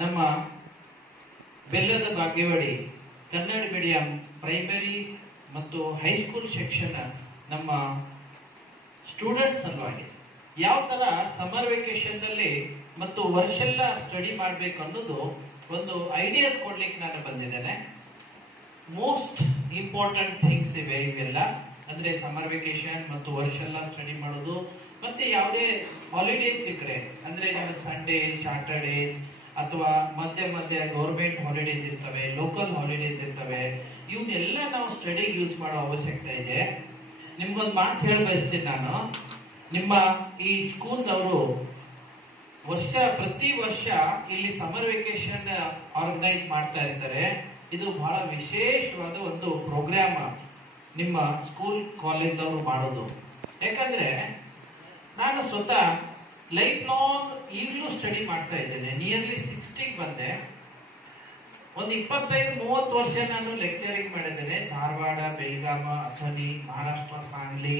ನಮ್ಮ ಬೆಲ್ಲದ ಭಾಗ್ಯವಾಡಿ Kannada medium primary ಮತ್ತು ಹೈಸ್ಕೂಲ್ ಸೆಕ್ಷನ್ ನಮ್ಮ ಸ್ಟೂಡೆಂಟ್ಸ್ ಸಲುವಾಗಿ ಯಾವ ತರ ಸಮರ್ ವೆಕೇಶನ್ ನಲ್ಲಿ ಮತ್ತು ವರ್ಷೆಲ್ಲ ಸ್ಟಡಿ ಮಾಡಬೇಕು ಅನ್ನೋದು ಒಂದು ಐಡಿಯಾಸ್ ಕೊಡ್ಲಿಕ್ಕೆ ನಾನು ಬಂದಿದ್ದೇನೆ. ಮೋಸ್ಟ್ ಇಂಪಾರ್ಟೆಂಟ್ ಥಿಂಗ್ಸ್ ಇವೆ ಇವೆಲ್ಲ, ಅಂದ್ರೆ ಸಮರ್ ವೆಕೇಶನ್ ಮತ್ತು ವರ್ಷೆಲ್ಲ ಸ್ಟಡಿ ಮಾಡೋದು, ಮತ್ತೆ ಯಾವುದೇ ಹಾಲಿಡೇಸ್ ಸಿಕ್ಕರೆ ಅಂದ್ರೆ ನಮಗೆ ಸಂಡೇ ಸ್ಯಾಟರ್ಡೇಸ್ ಅಥವಾ ಮಧ್ಯ ಗೌರ್ಮೆಂಟ್ ಹಾಲಿಡೇಸ್ ಇರ್ತವೆ, ಲೋಕಲ್ ಹಾಲಿಡೇಸ್ ಇರ್ತವೆ, ಇವನ್ನೆಲ್ಲ ನಾವು ಸ್ಟಡಿಗೆ ಯೂಸ್ ಮಾಡೋ ಅವಶ್ಯಕತೆ ಇದೆ. ನಿಮ್ಗೊಂದು ಮಾತು ಹೇಳಿ ಬಯಸ್ತೀನಿ ನಾನು, ನಿಮ್ಮ ಈ ಸ್ಕೂಲ್ದವರು ಪ್ರತಿ ವರ್ಷ ಇಲ್ಲಿ ಸಮರ್ ವೆಕೇಶನ್ ಆರ್ಗನೈಸ್ ಮಾಡ್ತಾ ಇರ್ತಾರೆ. ಇದು ಬಹಳ ವಿಶೇಷವಾದ ಒಂದು ಪ್ರೋಗ್ರಾಮ್ ನಿಮ್ಮ ಸ್ಕೂಲ್ ಕಾಲೇಜ್ದವರು ಮಾಡೋದು. ಯಾಕಂದ್ರೆ ನಾನು ಸ್ವತಃ ಲೈಫ್ ಲಾಂಗ್ ಈಗಲೂ ಸ್ಟಡಿ ಮಾಡ್ತಾ ಇದ್ದೇನೆ. ನಿಯರ್ಲಿ 60 ಬಂದೆ. ಒಂದು 25-30 ವರ್ಷ ನಾನು ಲೆಕ್ಚರಿಂಗ್ ಮಾಡಿದ್ದೇನೆ. ಧಾರವಾಡ, ಬೆಳಗಾಮ, ಅಥಣಿ, ಮಹಾರಾಷ್ಟ್ರ, ಸಾಂಗ್ಲಿ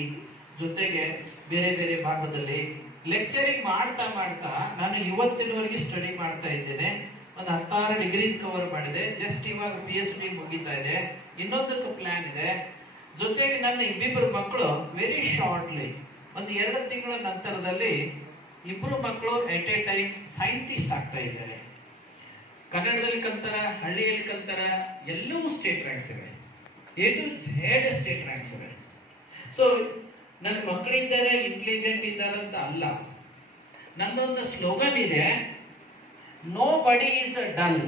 ಜೊತೆಗೆ ಬೇರೆ ಬೇರೆ ಭಾಗದಲ್ಲಿ ಲೆಕ್ಚರಿಂಗ್ ಮಾಡ್ತಾ ನಾನು ಇವತ್ತಿನವರೆಗೆ ಸ್ಟಡಿ ಮಾಡ್ತಾ ಇದ್ದೇನೆ. ಒಂದು 16 ಡಿಗ್ರೀಸ್ ಕವರ್ ಮಾಡಿದೆ. ಜಸ್ಟ್ ಇವಾಗ PhD ಮುಗಿತಾ ಇದೆ. ಇನ್ನೊಂದಕ್ಕೆ ಪ್ಲಾನ್ ಇದೆ. ಜೊತೆಗೆ ನನ್ನ ಇಬ್ಬಿಬ್ಬರು ಮಕ್ಕಳು ವೆರಿ ಶಾರ್ಟ್ಲಿ ಒಂದು 2 ತಿಂಗಳ ನಂತರದಲ್ಲಿ ಇಬ್ರು ಮಕ್ಕಳು ಎಟ್ ಎ ಟೈಮ್ ಸೈಂಟಿಸ್ಟ್ ಆಗ್ತಾ ಇದ್ದಾರೆ. ಕನ್ನಡದಲ್ಲಿ ಕಲ್ತಾರ, ಹಳ್ಳಿಯಲ್ಲಿ ಕಲ್ತಾರ, ಎಲ್ಲವೂ ಸ್ಟೇಟ್ ರ್ಯಾಂಕ್ಸ್ ಇವೆ. A to Z state ranks ಇವೆ. ಸೊ ನನ್ನ ಮಕ್ಕಳಿದ್ದಾರೆ, ಇಂಟೆಲಿಜೆಂಟ್ ಇದ್ದಾರೆ ಅಂತ ಅಲ್ಲ. ನಂದೊಂದು ಸ್ಲೋಗನ್ ಇದೆ, nobody is dull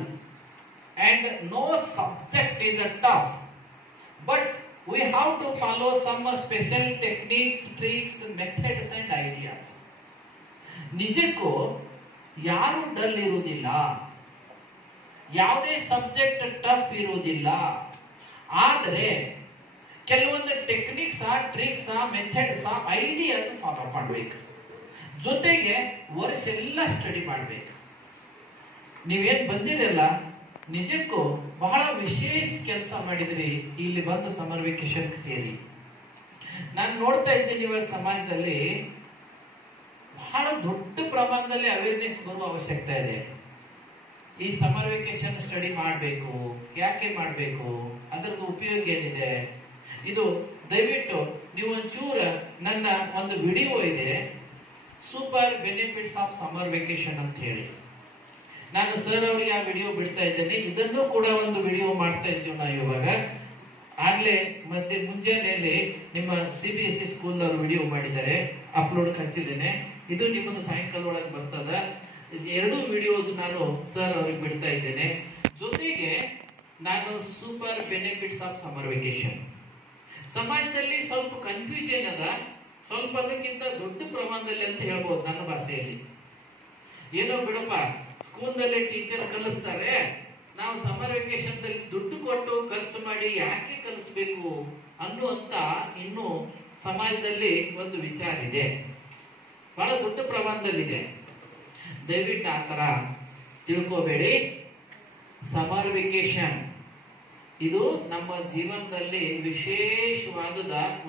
and no subject is tough, but we have to follow some special techniques, tricks, methods and ideas. ನಿಜಕ್ಕೂ ಯಾರು ಡಲ್ ಇರುವುದಿಲ್ಲ, ಯಾವುದೇ ಸಬ್ಜೆಕ್ಟ್ ಟಫ್ ಇರುವುದಿಲ್ಲ. ಆದರೆ ಕೆಲವೊಂದು techniques, tricks, methods, ideas follow ಮಾಡಬೇಕು. ಜೊತೆಗೆ ವರ್ಷ ಎಲ್ಲ ಸ್ಟಡಿ ಮಾಡಬೇಕು. ನೀವೇನ್ ಬಂದಿರಲ್ಲ, ನಿಜಕ್ಕೂ ಬಹಳ ವಿಶೇಷ ಕೆಲಸ ಮಾಡಿದ್ರಿ ಇಲ್ಲಿ ಬಂದು ಸಮರ್ ವೆಕೇಶನ್ ಸೇರಿ. ನಾನು ನೋಡ್ತಾ ಇದ್ದೀನಿ ಇವಾಗ ಸಮಾಜದಲ್ಲಿ ಬಹಳ ದೊಡ್ಡ ಪ್ರಮಾಣದಲ್ಲಿ ಅವೇರ್ನೆಸ್ ಬರುವ ಅವಶ್ಯಕತೆ ಇದೆ. ಈ ಸಮರ್ ವೆಕೇಶನ್ ಸ್ಟಡಿ ಮಾಡಬೇಕು, ಯಾಕೆ ಮಾಡಬೇಕು, ಅದರದ್ದು ಉಪಯೋಗ ಏನಿದೆ, ಇದು ದಯವಿಟ್ಟು ನೀವು ಒಂಚೂರು ನನ್ನ ಒಂದು ವಿಡಿಯೋ ಇದೆ, super benefits of summer vacation ಅಂತ ಹೇಳಿ. ನಾನು ಸರ್ ಅವರಿಗೆ ಆ ವಿಡಿಯೋ ಬಿಡ್ತಾ ಇದ್ದೇನೆ. ಇದನ್ನು ಕೂಡ ಒಂದು ವಿಡಿಯೋ ಮಾಡ್ತಾ ಇದ್ದೀವಿ ನಾವು ಇವಾಗ. ಆಗ್ಲೇ ಮತ್ತೆ ಮುಂಜಾನೆಯಲ್ಲಿ ನಿಮ್ಮ CBSE ಸ್ಕೂಲ್ ಅವರು ವಿಡಿಯೋ ಮಾಡಿದ್ದಾರೆ, ಅಪ್ಲೋಡ್ ಹಚ್ಚಿದ್ದೇನೆ. ಇದು ನಿಮ್ಮದು ಸಾಯಂಕಾಲ ಒಳಗೆ ಬರ್ತದ. ಎರಡು ವಿಡಿಯೋಸ್ ನಾನು ಸರ್ ಅವ್ರಿಗೆ ಬಿಡ್ತಾ ಇದ್ದೇನೆ. ಜೊತೆಗೆ ನಾನು super benefits of summer vacation. ಸಮಾಜದಲ್ಲಿ ಸ್ವಲ್ಪ ಕನ್ಫ್ಯೂಷನ್ ಅದ, ಸ್ವಲ್ಪ ಅನ್ನಕ್ಕಿಂತ ದೊಡ್ಡ ಪ್ರಮಾಣದಲ್ಲಿ ಅಂತ ಹೇಳ್ಬೋದು ನನ್ನ ಭಾಷೆಯಲ್ಲಿ. ಏನೋ ಬಿಡಪ್ಪ, ಸ್ಕೂಲ್ದಲ್ಲಿ ಟೀಚರ್ ಕಲಿಸ್ತಾರೆ, ನಾವು ಸಮರ್ ವೆಕೇಶನ್ ದಲ್ಲಿ ದುಡ್ಡು ಕೊಟ್ಟು ಖರ್ಚು ಮಾಡಿ ಯಾಕೆ ಕಲಿಸ್ಬೇಕು ಅನ್ನುವಂತ ಇನ್ನು ಸಮಾಜದಲ್ಲಿ ಒಂದು ವಿಚಾರ ಇದೆ, ಬಹಳ ದೊಡ್ಡ ಪ್ರಮಾಣದಲ್ಲಿದೆ. ದಯವಿಟ್ಟು ಆ ತರ ತಿಳ್ಕೋಬೇಡಿ. ಸಮರ್ ವೆಕೇಶನ್ ಇದು ನಮ್ಮ ಜೀವನದಲ್ಲಿ ವಿಶೇಷವಾದ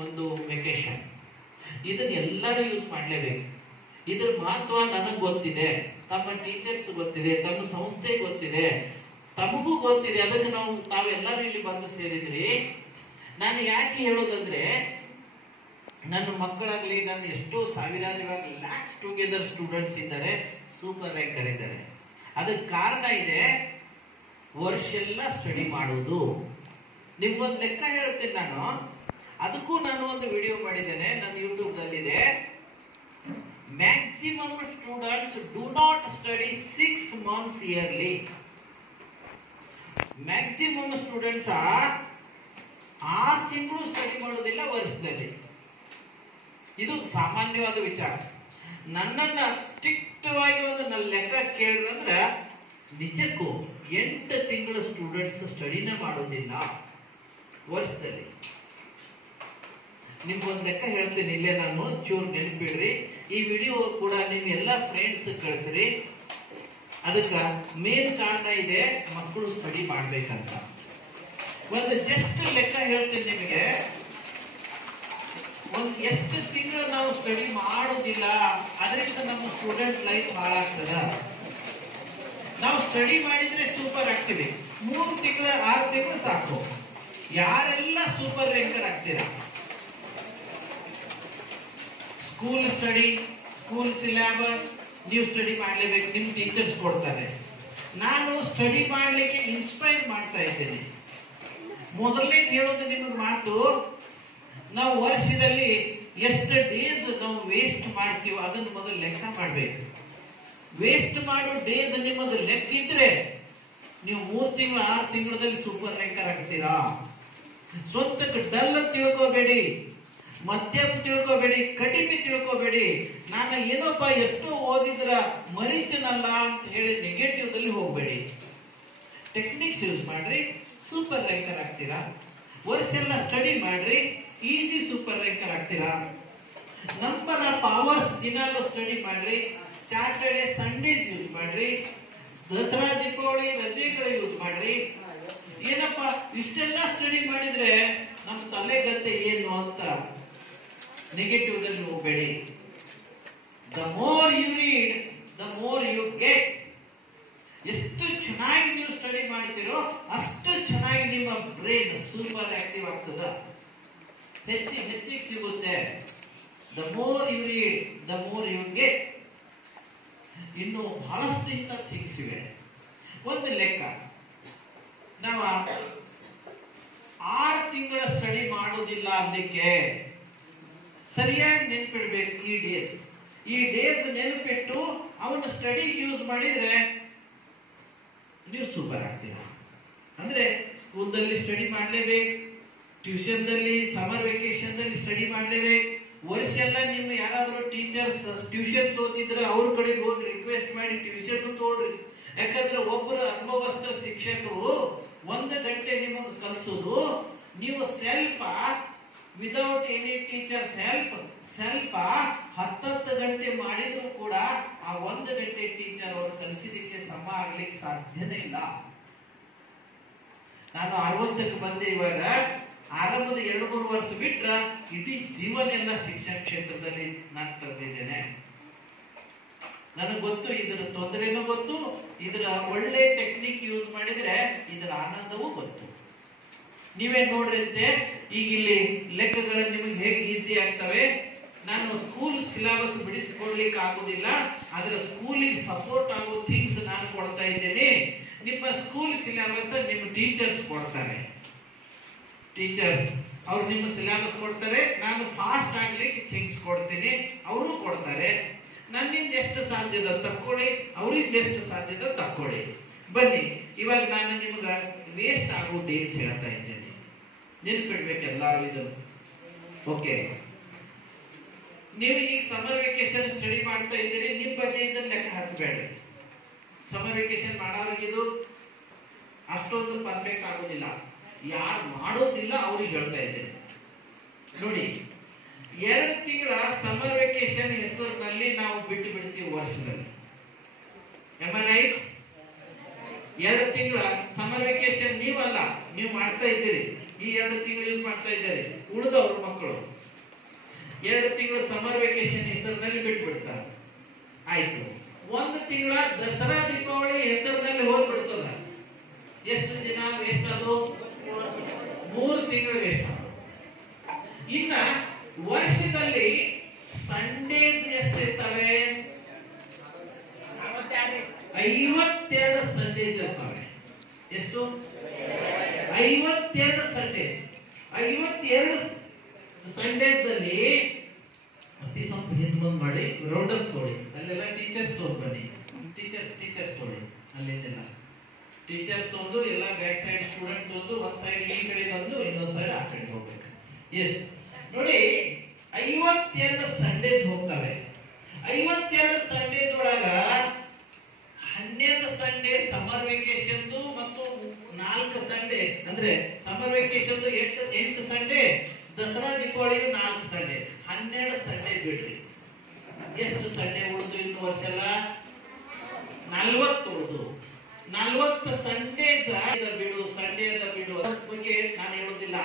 ಒಂದು ವೆಕೇಶನ್. ಇದನ್ನ ಎಲ್ಲರೂ ಯೂಸ್ ಮಾಡ್ಲೇಬೇಕು. ಇದ್ರ ಮಹತ್ವ ನನಗ್ ಗೊತ್ತಿದೆ, ತಮ್ಮ ಟೀಚರ್ಸ್ ಗೊತ್ತಿದೆ, ತಮ್ಮ ಸಂಸ್ಥೆ ಗೊತ್ತಿದೆ, ತಮಗೂ ಗೊತ್ತಿದೆ. ಅದಕ್ಕೆ ತಾವೆಲ್ಲರೂ ಇಲ್ಲಿ ಬಂದು ಸೇರಿದ್ರಿ. ನಾನು ಯಾಕೆ ಹೇಳೋದಂದ್ರೆ, ನನ್ನ ಮಕ್ಕಳಾಗ್ಲಿ, ನನ್ನ ಎಷ್ಟೋ ಸಾವಿರಾರು, ಇವಾಗ ಲ್ಯಾಕ್ಸ್ ಟುಗೆದರ್ ಸ್ಟೂಡೆಂಟ್ಸ್ ಇದ್ದಾರೆ, ಸೂಪರ್ ರ್ಯಾಂಕರ್ ಇದ್ದಾರೆ. ಅದಕ್ಕೆ ಕಾರಣ ಇದೆ, ವರ್ಷ ಎಲ್ಲ ಸ್ಟಡಿ ಮಾಡುವುದು. ನಿಮ್ಗೊಂದು ಲೆಕ್ಕ ಹೇಳ್ತೇನೆ ನಾನು, ಅದಕ್ಕೂ ನಾನು ಒಂದು ವಿಡಿಯೋ ಮಾಡಿದ್ದೇನೆ, ನನ್ನ ಯೂಟ್ಯೂಬ್ ದಲ್ಲಿದೆ. Maximum students do not study 6 months yearly. Maximum students 6 ತಿಂಗಳು ಸ್ಟಡಿ ಮಾಡೋದಿಲ್ಲ ವರ್ಷದಲ್ಲಿ. ಇದು ಸಾಮಾನ್ಯವಾದ ವಿಚಾರ. ನನ್ನನ್ನ ಸ್ಟ್ರಿಕ್ಟ್ ಆಗಿ ಒಂದು ನನ್ನ ಲೆಕ್ಕ ಕೇಳಿದ್ರೆ ನಿಜಕ್ಕೂ 8 ತಿಂಗಳು ಸ್ಟೂಡೆಂಟ್ಸ್ ಸ್ಟಡಿನ ಮಾಡೋದಿಲ್ಲ ವರ್ಷದಲ್ಲಿ. ನಿಮ್ಗೊಂದು ಲೆಕ್ಕ ಹೇಳ್ತೀನಿ ಇಲ್ಲೇ, ನಾನು ಚೂರು ನೆನಪಿಡ್ರಿ. ಈ ವಿಡಿಯೋ ಕೂಡ ನಿಮ್ ಎಲ್ಲ ಫ್ರೆಂಡ್ಸ್ ಕಳಿಸ್ರಿ. ಅದಕ್ಕ ಮೇನ್ ಕಾರಣ ಇದೆ, ಮಕ್ಕಳು ಸ್ಟಡಿ ಮಾಡ್ಬೇಕಂತ. ಒಂದು ಜಸ್ಟ್ ಲೆಕ್ಕ ಹೇಳ್ತೀನಿ ನಿಮಗೆ. ಎಷ್ಟು ತಿಂಗಳು ನಾವು ಸ್ಟಡಿ ಮಾಡೋದಿಲ್ಲ, ಅದರಿಂದ ನಮ್ಮ ಸ್ಟೂಡೆಂಟ್ ಲೈಫ್ ಹಾಳಾಗ್ತದ. ನಾವು ಸ್ಟಡಿ ಮಾಡಿದ್ರೆ ಸೂಪರ್ ಆಗ್ತೀವಿ. 3 ತಿಂಗಳು 6 ತಿಂಗಳು ಸಾಕು. ಯಾರೆಲ್ಲ ಸೂಪರ್ ರ್ಯಾಂಕರ್ ಆಗ್ತೀರಾ? ಸ್ಕೂಲ್ ಸ್ಟಡಿ, ಸ್ಕೂಲ್ ಸಿಲೆಬಸ್ ನೀವು ಸ್ಟಡಿ ಮಾಡ್ಲೇಬೇಕು, ನಿಮ್ ಟೀಚರ್ಸ್ ಕೊಡ್ತಾರೆ. ನಾನು ಸ್ಟಡಿ ಮಾಡ್ಲಿಕ್ಕೆ ಇನ್ಸ್ಪೈರ್ ಮಾಡ್ತಾ ಇದ್ದೇನೆ. ಮೊದಲನೇ ಹೇಳೋದು ನಿಮಗೆ ಮಾತು, ನಾವು ವರ್ಷದಲ್ಲಿ ಎಷ್ಟು ಡೇಸ್ ನಾವು ವೇಸ್ಟ್ ಮಾಡ್ತೀವೋ ಅದನ್ನು ಮೊದಲು ಲೆಕ್ಕ ಮಾಡ್ಬೇಕು. ವೇಸ್ಟ್ ಮಾಡೋ ಡೇಸ್ ನಿಮ್ಮದು ಲೆಕ್ಕ ಇದ್ರೆ ನೀವು 3 ತಿಂಗಳು 6 ತಿಂಗಳಲ್ಲಿ ಸೂಪರ್ ರ್ಯಾಂಕರ್ ಆಗ್ತೀರಾ. ಸ್ವಂತಕ್ಕೆ ಡಲ್ ತಿಳ್ಕೋಬೇಡಿ, ಮಧ್ಯಮ ತಿಳ್ಕೋಬೇಡಿ, ಕಡಿಮೆ ತಿಳ್ಕೋಬೇಡಿ. ನಾನು ಏನಪ್ಪ ಎಷ್ಟು ಓದಿದ್ರ ಮರಿತೀನಲ್ಲ ಅಂತ ಹೇಳಿ ನೆಗೆಟಿವ್ ದಲ್ಲಿ ಹೋಗ್ಬೇಡಿ. ಟೆಕ್ನಿಕ್ಸ್ ಯೂಸ್ ಮಾಡ್ರಿ, ಸೂಪರ್ ರ್ಯಾಂಕರ್ ಆಗ್ತೀರಾ. ವರ್ಷ ಎಲ್ಲ ಸ್ಟಡಿ ಮಾಡ್ರಿ, ಈಸಿ ಸೂಪರ್ ರ್ಯಾಂಕರ್ ಆಗ್ತೀರಾ. ನಂಬರ್ ಆಫ್ ಅವರ್ಸ್ ದಿನಾಲು ಸ್ಟಡಿ ಮಾಡ್ರಿ. ಸ್ಯಾಟರ್ಡೆ ಸಂಡೇಸ್ ಯೂಸ್ ಮಾಡ್ರಿ. ದಸರಾ ದೀಪಾವಳಿ ರಜೆಗಳು ಯೂಸ್ ಮಾಡ್ರಿ. ಏನಪ್ಪ ಇಷ್ಟೆಲ್ಲ ಸ್ಟಡಿ ಮಾಡಿದ್ರೆ ನಮ್ಮ ತಲೆಗತ್ತೆ ಏನು ಅಂತ ನೆಗೆಟಿವ್ ದಲ್ಲಿ ಹೋಗ್ಬೇಡಿ. The more you read, the more you get. ಎಷ್ಟು ಚೆನ್ನಾಗಿ ನೀವು ಸ್ಟಡಿ ಮಾಡ್ತೀರೋ ಅಷ್ಟು ಚೆನ್ನಾಗಿ ನಿಮ್ಮ ಬ್ರೈನ್ ಸೂಪರ್ ಆಕ್ಟಿವ್ ಆಗ್ತದ, ಹೆಚ್ಚಿಗೆ ಸಿಗುತ್ತೆ. The more you read, the more you get. ಇನ್ನು ಬಹಳಷ್ಟು ಇಂಥ ಥಿಂಗ್ಸ್ ಇವೆ. ಒಂದು ಲೆಕ್ಕ, ನಾವು 6 ತಿಂಗಳ ಸ್ಟಡಿ ಮಾಡೋದಿಲ್ಲ ಅನ್ನಕ್ಕೆ ಸರಿಯಾಗಿ ನೆನಪಿಡ್ಬೇಕು. ಈ ಡೇಸ್ ನೆನಪಿಟ್ಟು ಅವನು ಸ್ಟಡಿ ಯೂಸ್ ಮಾಡಿದ್ರೆ ನೀವು ಸೂಪರ್ ಆಗ್ತೀರಾ. ಅಂದ್ರೆ ಸ್ಕೂಲ್ದಲ್ಲಿ ಸ್ಟಡಿ ಮಾಡ್ಲೇಬೇಕು, ಟ್ಯೂಷನ್ ದಲ್ಲಿ, ಸಮರ್ ವೆಕೇಶನ್ ದಲ್ಲಿ ಸ್ಟಡಿ ಮಾಡ್ಲೇಬೇಕು. ವರ್ಷ ಎಲ್ಲ ನಿಮ್ ಯಾರಾದ್ರೂ ಟೀಚರ್ಸ್ ಟ್ಯೂಷನ್ ತೋತಿದ್ರೆ ಅವ್ರ ಕಡೆಗೆ ಹೋಗಿ ರಿಕ್ವೆಸ್ಟ್ ಮಾಡಿ ಟ್ಯೂಷನ್ ತೋಡ್ರಿ. ಯಾಕಂದ್ರೆ ಒಬ್ಬರು ಅನುಭವಸ್ಥ ಶಿಕ್ಷಕರು 1 ಗಂಟೆ ನಿಮಗೆ ಕಲಿಸೋದು, ನೀವು self without any teachers help 10 ಗಂಟೆ ಮಾಡಿದ್ರು ಕೂಡ ಆ 1 ಗಂಟೆ ಟೀಚರ್ ಅವರು ಕಲಿಸಿದಕ್ಕೆ ಸಮ ಆಗ್ಲಿಕ್ಕೆ ಸಾಧ್ಯನೇ ಇಲ್ಲ. ನಾನು 60ಕ್ಕೆ ಬಂದೆ. ಇವಾಗ ಆರಂಭದ 2-3 ವರ್ಷ ಬಿಟ್ರ ಇಡೀ ಜೀವನ ಎಲ್ಲ ಶಿಕ್ಷಣ ಕ್ಷೇತ್ರದಲ್ಲಿ ನಾನು ಕಳೆದಿದ್ದೇನೆ. ನನಗೆ ಗೊತ್ತು, ಇದರ ತೊಂದರೆನೂ ಗೊತ್ತು, ಇದರ ಒಳ್ಳೆ ಟೆಕ್ನಿಕ್ ಯೂಸ್ ಮಾಡಿದ್ರೆ ಇದರ ಆನಂದವೂ ಗೊತ್ತು. ನೀವೇ ನೋಡ್ರಂತೆ, ಈಗ ಇಲ್ಲಿ ಲೆಕ್ಕಗಳು ನಿಮಗೆ ಹೇಗೆ ಈಸಿ ಆಗ್ತವೆ. ನಾನು ಸ್ಕೂಲ್ ಸಿಲೆಬಸ್ ಬಿಡಿಸಿಕೊಡ್ಲಿಕ್ಕೆ ಆಗುದಿಲ್ಲ, ಆದ್ರೆ ಸ್ಕೂಲಿಗೆ ಸಪೋರ್ಟ್ ಆಗೋ ಥಿಂಗ್ಸ್ ನಾನು ಕೊಡ್ತಾ ಇದ್ದೇನೆ. ನಿಮ್ಮ ಸ್ಕೂಲ್ ಸಿಲೆಬಸ್ ನಿಮ್ಮ ಟೀಚರ್ಸ್ ಕೊಡ್ತಾರೆ. ಟೀಚರ್ಸ್ ಅವ್ರು ನಿಮ್ಮ ಸಿಲೆಬಸ್ ಕೊಡ್ತಾರೆ, ನಾನು ಫಾಸ್ಟ್ ಆಗ್ಲಿಕ್ಕೆ ಥಿಂಗ್ಸ್ ಕೊಡ್ತೀನಿ, ಅವರು ಕೊಡ್ತಾರೆ. ನನ್ನಿಂದ ಎಷ್ಟು ಸಾಧ್ಯದ ತಕ್ಕೊಳ್ಳಿ, ಅವರಿಂದ ಎಷ್ಟು ಸಾಧ್ಯದ ತಕ್ಕೊಳ್ಳಿ. ಬನ್ನಿ, ಇವಾಗ ನಾನು ನಿಮ್ಗೆ ವೇಸ್ಟ್ ಆಗೋ ಡೇಸ್ ಹೇಳ್ತಾ ಇದ್ದೇನೆ, ನೆನ್ಪಿಡ್ಬೇಕು ಎಲ್ಲಾರು ಇದನ್ನು. ಓಕೆ, ನೀವು ಈಗ ಸಮರ್ ವೆಕೇಶನ್ ಸ್ಟಡಿ ಮಾಡ್ತಾ ಇದ್ದೀರಿ, ನಿಮ್ ಬಗ್ಗೆ ಇದನ್ನ ಲೆಕ್ಕ ಹಚ್ಚಬೇಡ್ರಿ. ಸಮರ್ ವೆಕೇಶನ್ ಮಾಡೋರಿಗೆ ಇದು ಅಷ್ಟೊಂದು ಪರ್ಫೆಕ್ಟ್ ಆಗೋದಿಲ್ಲ. ಯಾರು ಮಾಡೋದಿಲ್ಲ ಅವ್ರಿಗೆ ಹೇಳ್ತಾ ಇದ್ದೇನೆ. ನೋಡಿ, 2 ತಿಂಗಳ ಸಮರ್ ವೆಕೇಶನ್ ಹೆಸರಿನಲ್ಲಿ ನಾವು ಬಿಟ್ಟು ಬಿಡ್ತೀವಿ ವರ್ಷದಲ್ಲಿ. ರೈಟ್? 2 ತಿಂಗಳ ಸಮರ್ ವೆಕೇಶನ್ ನೀವಲ್ಲ, ನೀವು ಮಾಡ್ತಾ ಇದ್ದೀರಿ. ಈ 2 ತಿಂಗಳು ಯೂಸ್ ಮಾಡ್ತಾ ಇದ್ದಾರೆ. ಉಳಿದವರು ಮಕ್ಕಳು 2 ತಿಂಗಳ ಸಮರ್ ವೆಕೇಶನ್ ಹೆಸರಿನಲ್ಲಿ ಬಿಟ್ಟು ಬಿಡ್ತಾರೆ. ಆಯ್ತು, 1 ತಿಂಗಳ ದಸರಾ ದೀಪಾವಳಿ ಹೆಸರಿನಲ್ಲಿ ಹೋಗ್ಬಿಡ್ತದ. ಎಷ್ಟು ದಿನ ವೇಸ್ಟ್ ಅದು? 3 ತಿಂಗಳು ವೇಸ್ಟ್. ಇನ್ನ ವರ್ಷದಲ್ಲಿ ಸಂಡೇಸ್ ಎಷ್ಟು ಇರ್ತವೆ? 52 ಸಂಡೇಸ್ ಇರ್ತವೆ. ಎಷ್ಟು? 52 ಸಂಡೇಸ್. 52 ಸಂಡೇಸ್ ದಲ್ಲಿ ಸ್ವಲ್ಪ ಹಿಂದ್ ಮಾಡಿ ರೌಂಡ್ ಅಪ್ ತೋಳಿ, ಅಲ್ಲೆಲ್ಲ ಟೀಚರ್ಸ್ ತೋಡ್ ಬನ್ನಿ. ಟೀಚರ್ಸ್ ತೋಳಿ, ಅಲ್ಲೆಲ್ಲ ಟೀಚರ್ಸ್ ತೊಂದು ಎಲ್ಲ ಬ್ಯಾಕ್ ಸೈಡ್ ಸ್ಟೂಡೆಂಟ್ ತೊಂದು ಒಂದ್ ಸೈಡ್ ಈ ಕಡೆ ಬಂದು ಇನ್ನೊಂದ್ ಸೈಡ್ ಆ ಕಡೆ ಹೋಗ್ಬೇಕು. ಎಸ್, ನೋಡಿ 52 ಸಂಡೇಸ್ ಹೋಗ್ತವೆ. 52 ಸಂಡೇಸ್ ಒಳಗ 12 ಸಂಡೇ ಸಮರ್ ವೆಕೇಶನ್ ಮತ್ತು 4 ಸಂಡೇ ಅಂದ್ರೆ ಸಮರ್ ವೆಕೇಶನ್ 8 ಸಂಡೇ, ದಸರಾ ದೀಪಾವಳಿಗೆ 4 ಸಂಡೇ, 12 ಸಂಡೇ ಬಿಡ್ರಿ. ಎಷ್ಟು ಸಂಡೇ ಉಳಿದು ಇನ್ನು ವರ್ಷ ಎಲ್ಲ? 40 ಉಳಿದು. 40 ಸಂಡೇಸ್ ಬಿಡು, ಸಂಡೇ ಬಿಡು, ಅದ್ರ ಬಗ್ಗೆ ನಾನು ಹೇಳೋದಿಲ್ಲ.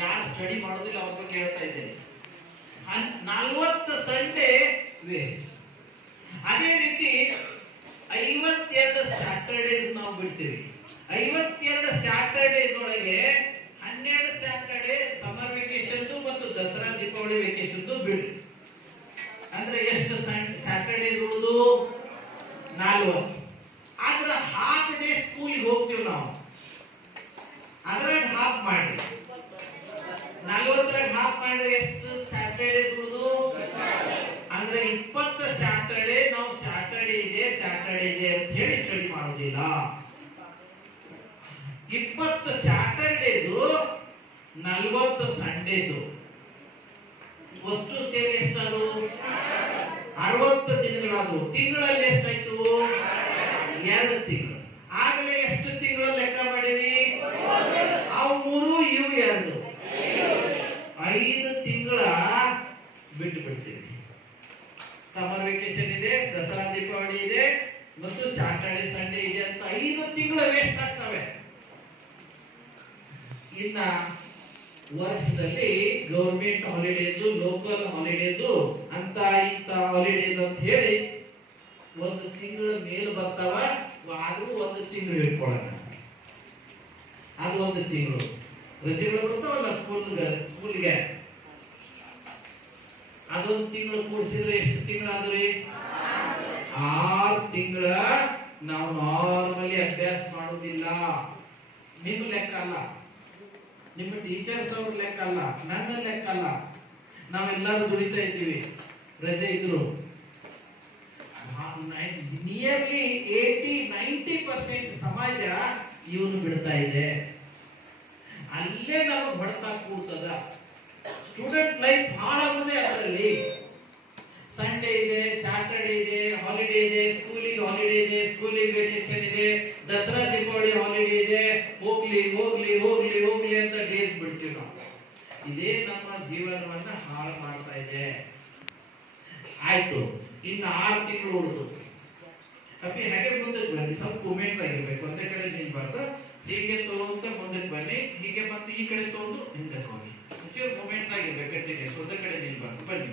ಯಾರು ಸ್ಟಡಿ ಮಾಡೋದಿಲ್ಲ ಅವ್ರ ಬಗ್ಗೆ ಹೇಳ್ತಾ ಇದ್ದೇನೆ. 40 ಸಂಡೇ ವೇಸ್ಟ್. ಅದೇ ರೀತಿ 52 ಸ್ಯಾಟರ್ಡೇಸ್ ನಾವು ಬಿಡ್ತೀವಿ. 52 ಸ್ಯಾಟರ್ಡೇಸ್ ಒಳಗೆ 12 ಸ್ಯಾಟರ್ಡೇ ಸಮರ್ ವೆಕೇಶನ್ ಮತ್ತು ದಸರಾ ದೀಪಾವಳಿ ವೆಕೇಶನ್ ಬಿಡ್ರಿ. ಅಂದ್ರೆ ಎಷ್ಟು ಸ್ಯಾಟರ್ಡೇಸ್ ಉಳಿದು? 40. ಆದ್ರೆ ಹಾಫ್ ಡೇ ಸ್ಕೂಲಿಗೆ ಹೋಗ್ತೀವಿ ನಾವು, ಅದ್ರಾಗ ಹಾಫ್ ಮಾಡ್ರಿ. 40 ಹಾಫ್ ಮಾಡ್ರಿ, ಎಷ್ಟು ಸ್ಯಾಟರ್ಡೇಸ್ ಉಳಿದು? ಅಂದ್ರೆ 20 ಸ್ಯಾಟರ್ಡೇ ನಾವು ಸ್ಯಾಟರ್ಡೇ ಇದೆ ಅಂತ ಹೇಳಿ ಸ್ಟಡಿ ಮಾಡೋದಿಲ್ಲ. 20 ಸ್ಯಾಟರ್ಡೇಸು, 40 ಸಂಡೇಸು, ವಸ್ತು ಸೇರಿ ಎಷ್ಟಾದ್ರು? 60 ದಿನಗಳಾದವು. ತಿಂಗಳಲ್ಲಿ ಎಷ್ಟಾಯ್ತು? 2 ತಿಂಗಳು. ಆಗ್ಲೇ ಎಷ್ಟು ತಿಂಗಳು ಲೆಕ್ಕ ಮಾಡೀವಿ? ಅವು 3, ಇವು 2, 5 ತಿಂಗಳ ಬಿಟ್ಟು ಬಿಡ್ತೀವಿ. ಸಮರ್ ವೆಕೇಶನ್ ಇದೆ, ದಸರಾ ದೀಪಾವಳಿ ಇದೆ ಮತ್ತು ಸ್ಯಾಟರ್ಡೆ ಸಂಡೇ ಇದೆ ಅಂತ 5 ತಿಂಗಳು ವೇಸ್ಟ್ ಆಗ್ತವೆ. ಇನ್ನ ವರ್ಷದಲ್ಲಿ ಗವರ್ಮೆಂಟ್ ಹಾಲಿಡೇಸು, ಲೋಕಲ್ ಹಾಲಿಡೇಸು ಅಂತ ಇಂತ ಹಾಲಿಡೇಸ್ ಅಂತ ಹೇಳಿ 1 ತಿಂಗಳ ಮೇಲೆ ಬರ್ತಾವ. ಆದ್ರೂ 1 ತಿಂಗಳು ಇಟ್ಕೊಳ್ಳೋಣ, ಅದು 1 ತಿಂಗಳು ರಜೆಗಳು ಬರ್ತಾವಲ್ಲ ಸ್ಕೂಲ್ಗೆ, ಅದೊಂದು ತಿಂಗಳು ಕೂಡಿಸಿದ್ರೆ ಎಷ್ಟು ತಿಂಗಳಾದ್ರಿ? 6 ತಿಂಗಳ ನಾವು ನಾರ್ಮಲಿ ಅಭ್ಯಾಸ ಮಾಡೋದಿಲ್ಲ. ನಿಮ್ಮ ಲೆಕ್ಕ ಅಲ್ಲ, ನಿಮ್ಮ ಟೀಚರ್ಸ್ ಅವ್ರ ಲೆಕ್ಕ ಅಲ್ಲ, ನನ್ನ ಲೆಕ್ಕ ಅಲ್ಲ. ನಾವೆಲ್ಲರೂ ದುಡಿತಾ ಇದ್ದೀವಿ, ರಜೆ ಇದ್ರು. ನಿಯರ್ಲಿ 80-90% ಸಮಾಜ ಇವನು ಬಿಡ್ತಾ ಇದೆ. ಅಲ್ಲೇ ನಮಗೆ ಹೊಡೆತ ಕೂಡ್ತದ. ಸ್ಟೂಡೆಂಟ್ ಲೈಫ್ ಹಾಳಾಗೋದೇ ಅದರಲ್ಲಿ. ಸಂಡೇ ಇದೆ, ಸ್ಯಾಟರ್ಡೇ ಇದೆ, ಹಾಲಿಡೇ ಇದೆ, ಸ್ಕೂಲಿಗೆ ಹಾಲಿಡೇ ಇದೆ, ಸ್ಕೂಲಿಗೆ ವೆಕೇಶನ್ ಇದೆ, ದಸರಾ ದೀಪಾವಳಿ ಹಾಲಿಡೇ ಇದೆ, ಹೋಗ್ಲಿ ಹೋಗ್ಲಿ ಹೋಗ್ಲಿ ಹೋಗ್ಲಿ ಅಂತ ಡೇಸ್ ಬಿಡ್ತೀವಿ ನಾವು. ಇದೇ ನಮ್ಮ ಜೀವನವನ್ನ ಹಾಳು ಮಾಡ್ತಾ ಇದೆ. ಆಯ್ತು, ಇನ್ನು 6 ತಿಂಗಳು ಉಳಿದು. ಅಪ್ಪಿ ಹಾಗೆ ಮುಂದಕ್ಕೆ ಬನ್ನಿ, ಸ್ವಲ್ಪ ಮೂಮೆಂಟ್ ಆಗಿರ್ಬೇಕು. ಒಂದೇ ಕಡೆ ನಿಲ್ಬಾರ್ದು. ಹೀಗೆ ತಗೊಂತ ಮುಂದಕ್ಕೆ ಬನ್ನಿ, ಹೀಗೆ ಮತ್ತೆ ಈ ಕಡೆ ತಗೊಂಡು ಹಿಂದಕ್ಕೆ ಹೋಗಿ. ಒಂಚೂರು ಮೂಮೆಂಟ್ ಆಗಿರ್ಬೇಕು, ಕಂಟಿನ್ಯೂಸ್. ಒಂದೇ ಕಡೆ ನಿಲ್ಬಾರ್ದು. ಬನ್ನಿ,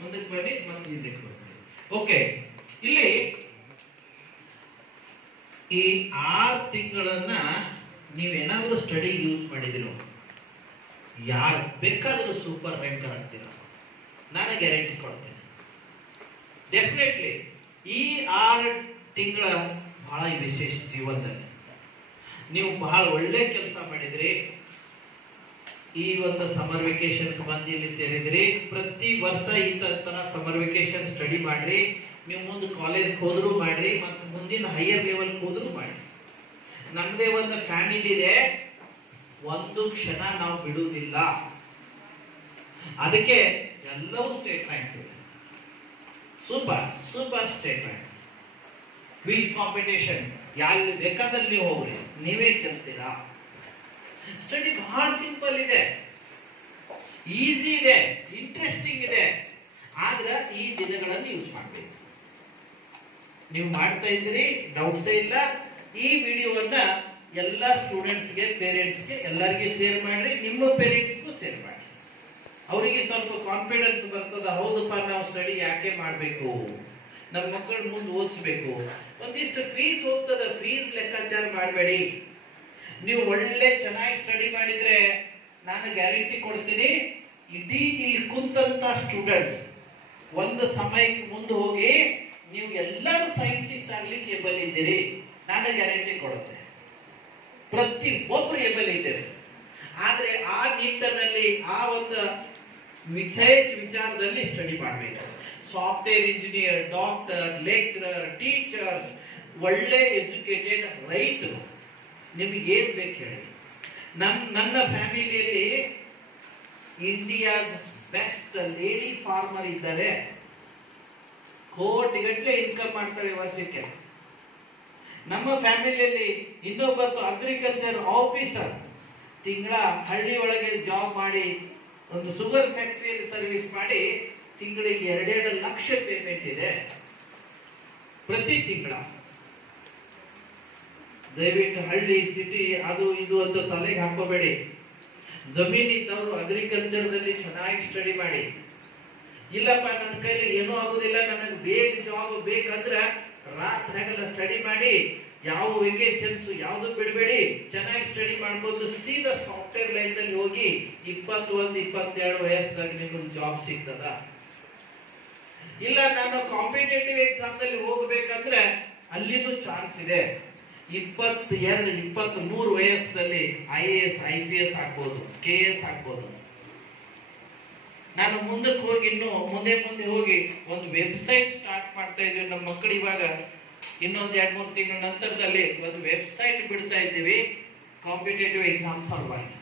ಮುಂದಕ್ಕೆ ಬನ್ನಿ, ಮತ್ತೆ ಹಿಂದಕ್ಕೆ ಬನ್ನಿ. ಓಕೆ, ಇಲ್ಲಿ ಈ 6 ತಿಂಗಳನ್ನ ನೀವೇನಾದ್ರೂ ಸ್ಟಡಿ ಯೂಸ್ ಮಾಡಿದಿರೋ ಯಾರು ಬೇಕಾದ್ರೂ ಸೂಪರ್ ರ್ಯಾಂಕರ್ ಆಗ್ತೀರಾ, ನಾನು ಗ್ಯಾರಂಟಿ ಕೊಡ್ತೇನೆ. ಡೆಫಿನೆಟ್ಲಿ ಈ 6 ತಿಂಗಳ ಬಹಳ ವಿಶೇಷ ಜೀವನದಲ್ಲಿ. ನೀವು ಬಹಳ ಒಳ್ಳೆ ಕೆಲಸ ಮಾಡಿದ್ರಿ. ಈ ಒಂದು ಸಮರ್ ವೆಕೇಶನ್ ಬಂದು ಇಲ್ಲಿ ಸೇರಿದ್ರಿ. ಪ್ರತಿ ವರ್ಷ ಈ ತರ ಸಮರ್ ವೆಕೇಶನ್ ಸ್ಟಡಿ ಮಾಡ್ರಿ. ನೀವು ಮುಂದೆ ಕಾಲೇಜ್ ಹೋದ್ರು ಮಾಡ್ರಿ, ಮತ್ತೆ ಮುಂದಿನ ಹೈಯರ್ ಲೆವೆಲ್ ಹೋದ್ರು ಮಾಡ್ರಿ. ನಮ್ದೇ ಒಂದು ಫ್ಯಾಮಿಲಿ ಇದೆ, ಒಂದು ಕ್ಷಣ ನಾವು ಬಿಡುವುದಿಲ್ಲ. ಅದಕ್ಕೆ ಎಲ್ಲವೂ ಸ್ಟೇಟ್ ರ್ಯಾಂಕ್ಸ್ ಇದೆ. Super super state ranks. Quiz competition ಎಲ್ಲಿ ಬೇಕಾದಲ್ಲಿ ನೀವು ಹೋಗ್ರಿ, ನೀವೇ ಗೆಲ್ತೀರಾ. ಸ್ಟಡಿ ಬಹಳ ಸಿಂಪಲ್ ಇದೆ, ಈಸಿ ಇದೆ, ಇಂಟ್ರೆಸ್ಟಿಂಗ್ ಇದೆ. ಆದ್ರೆ ಈ ದಿನಗಳನ್ನು ಯೂಸ್ ಮಾಡಬೇಕು. ನೀವು ಮಾಡ್ತಾ ಇದ್ದೀರಿ, ಡೌಟ್ಸೇ ಇಲ್ಲ. ಈ ವಿಡಿಯೋವನ್ನ ಎಲ್ಲ ಸ್ಟೂಡೆಂಟ್ಸ್ಗೆ, ಪೇರೆಂಟ್ಸ್ಗೆ ಎಲ್ಲರಿಗೆ ಶೇರ್ ಮಾಡ್ರಿ. ನಿಮ್ಮ ಪೇರೆಂಟ್ಸ್ಗೂ ಶೇರ್ ಮಾಡಿ. ಅವರಿಗೆ ಸ್ವಲ್ಪ ಕಾನ್ಫಿಡೆನ್ಸ್ ಬರ್ತದ. ಹೌದಪ್ಪ, ನಾವು ಸ್ಟಡಿ ಯಾಕೆ ಮಾಡಬೇಕು, ನಮ್ಮ ಮಕ್ಕಳ ಮುಂದೆ ಓದಿಸ್ಬೇಕು. ಒಂದಿಷ್ಟು ಫೀಸ್ ಹೋಗ್ತದ, ಫೀಸ್ ಲೆಕ್ಕಾಚಾರ ಮಾಡಬೇಡಿ. ನೀವು ಒಳ್ಳೆ ಚೆನ್ನಾಗಿ ಸ್ಟಡಿ ಮಾಡಿದ್ರೆ ನಾನು ಗ್ಯಾರಂಟಿ ಕೊಡ್ತೀನಿ, ಇಡೀ ಇಲ್ಲಿ ಕುಂತಂತ ಸ್ಟೂಡೆಂಟ್ಸ್ ಒಂದು ಸಮಯಕ್ಕೆ ಮುಂದೆ ಹೋಗಿ ನೀವು ಎಲ್ಲರೂ ಸೈಂಟಿಸ್ಟ್ ಆಗ್ಲಿಕ್ಕೆ ಏಬಲ್ ಇದ್ದೀರಿ. ನಾನು ಗ್ಯಾರಂಟಿ ಕೊಡುತ್ತೆ, ಪ್ರತಿ ಒಬ್ರು ಏಬಲ್ ಇದ್ದೀರಿ. ಆದ್ರೆ ಆ ನಿಟ್ಟಿನಲ್ಲಿ ಆ ಒಂದು ವಿಚಾರದಲ್ಲಿ ಸ್ಟಡಿ ಮಾಡಬೇಕು. Software engineer, doctor, lecturer, teachers, ಒಳ್ಳೆ ಎಜುಕೇಟೆಡ್ ರೈತರು, ನಿಮ್ಗೆ ಏನ್ ಬೇಕು ಹೇಳಿ. ನನ್ನ ಫ್ಯಾಮಿಲಿಯಲ್ಲಿ ಇಂಡಿಯಾಸ್ ಬೆಸ್ಟ್ ಲೇಡಿ ಫಾರ್ಮರ್ ಇದ್ದಾರೆ. ಕೋಟಿಗಟ್ಟಲೆ ಇನ್ಕಮ್ ಮಾಡ್ತಾರೆ ವರ್ಷಕ್ಕೆ. ನಮ್ಮ ಫ್ಯಾಮಿಲಿಯಲ್ಲಿ ಇನ್ನೊಬ್ಬತ್ತು ಅಗ್ರಿಕಲ್ಚರ್ ಆಫೀಸರ್, ತಿಂಗಳ ಹಳ್ಳಿ ಒಳಗೆ ಜಾಬ್ ಮಾಡಿ ಒಂದು ಶುಗರ್ ಫ್ಯಾಕ್ಟರಿಯಲ್ಲಿ ಸರ್ವಿಸ್ ಮಾಡಿ ತಿಂಗಳಿಗೆ 2 ಲಕ್ಷ ಪೇಮೆಂಟ್ ಇದೆ ಪ್ರತಿ ತಿಂಗಳ. ದಯವಿಟ್ಟು ಹಳ್ಳಿ ಸಿಟಿ ಅದು ಇದು ಅಂತ ತಲೆಗೆ ಹಾಕೋಬೇಡಿ. ಜಮೀನಿದ್ದವರು ಅಗ್ರಿಕಲ್ಚರ್ದಲ್ಲಿ ಚೆನ್ನಾಗಿ ಸ್ಟಡಿ ಮಾಡಿ. ಇಲ್ಲಪ್ಪ, ನನ್ನ ಕೈಲಿ ಏನೂ ಆಗುದಿಲ್ಲ, ನನಗೆ ಬೇಗ ಜಾಬ್ ಬೇಕಂದ್ರೆ ರಾತ್ರಿಯಾಗೆಲ್ಲ ಸ್ಟಡಿ ಮಾಡಿ. ಯಾವ ವೆಕೇಶನ್ಸ್ ಯಾವ್ದು ಬಿಡಬೇಡಿ, ಚೆನ್ನಾಗಿ ಸ್ಟಡಿ ಮಾಡ್ಬೋದು. ಸೀದಾ ಸಾಫ್ಟ್ವೇರ್ ಲೈನ್ ನಲ್ಲಿ ಹೋಗಿ 21-22 ವಯಸ್ಸದಾಗ ನಿಮಗೆ ಜಾಬ್ ಸಿಗ್ತದ. ಇಲ್ಲ ನಾನು ಕಾಂಪಿಟೇಟಿವ್ ಎಕ್ಸಾಮ್ ನಲ್ಲಿ ಹೋಗ್ಬೇಕಂದ್ರೆ ಅಲ್ಲಿನೂ ಚಾನ್ಸ್ ಇದೆ. 22-23 ವಯಸ್ಸಲ್ಲಿ IAS IPS ಆಗ್ಬೋದು, KS ಆಗ್ಬೋದು. ನಾನು ಮುಂದಕ್ಕೆ ಹೋಗಿ ಇನ್ನು ಮುಂದೆ ಹೋಗಿ ಒಂದು ವೆಬ್ಸೈಟ್ ಸ್ಟಾರ್ಟ್ ಮಾಡ್ತಾ ಇದ್ವಿ. ನಮ್ಮ ಮಕ್ಕಳು ಇವಾಗ ಇನ್ನೊಂದು 2-3 ತಿಂಗಳ ನಂತರದಲ್ಲಿ ಒಂದು ವೆಬ್ಸೈಟ್ ಬಿಡ್ತಾ ಇದ್ದೀವಿ. ಕಾಂಪಿಟೇಟಿವ್ ಎಕ್ಸಾಮ್ಸ್ ಸಲುವಾಗಿ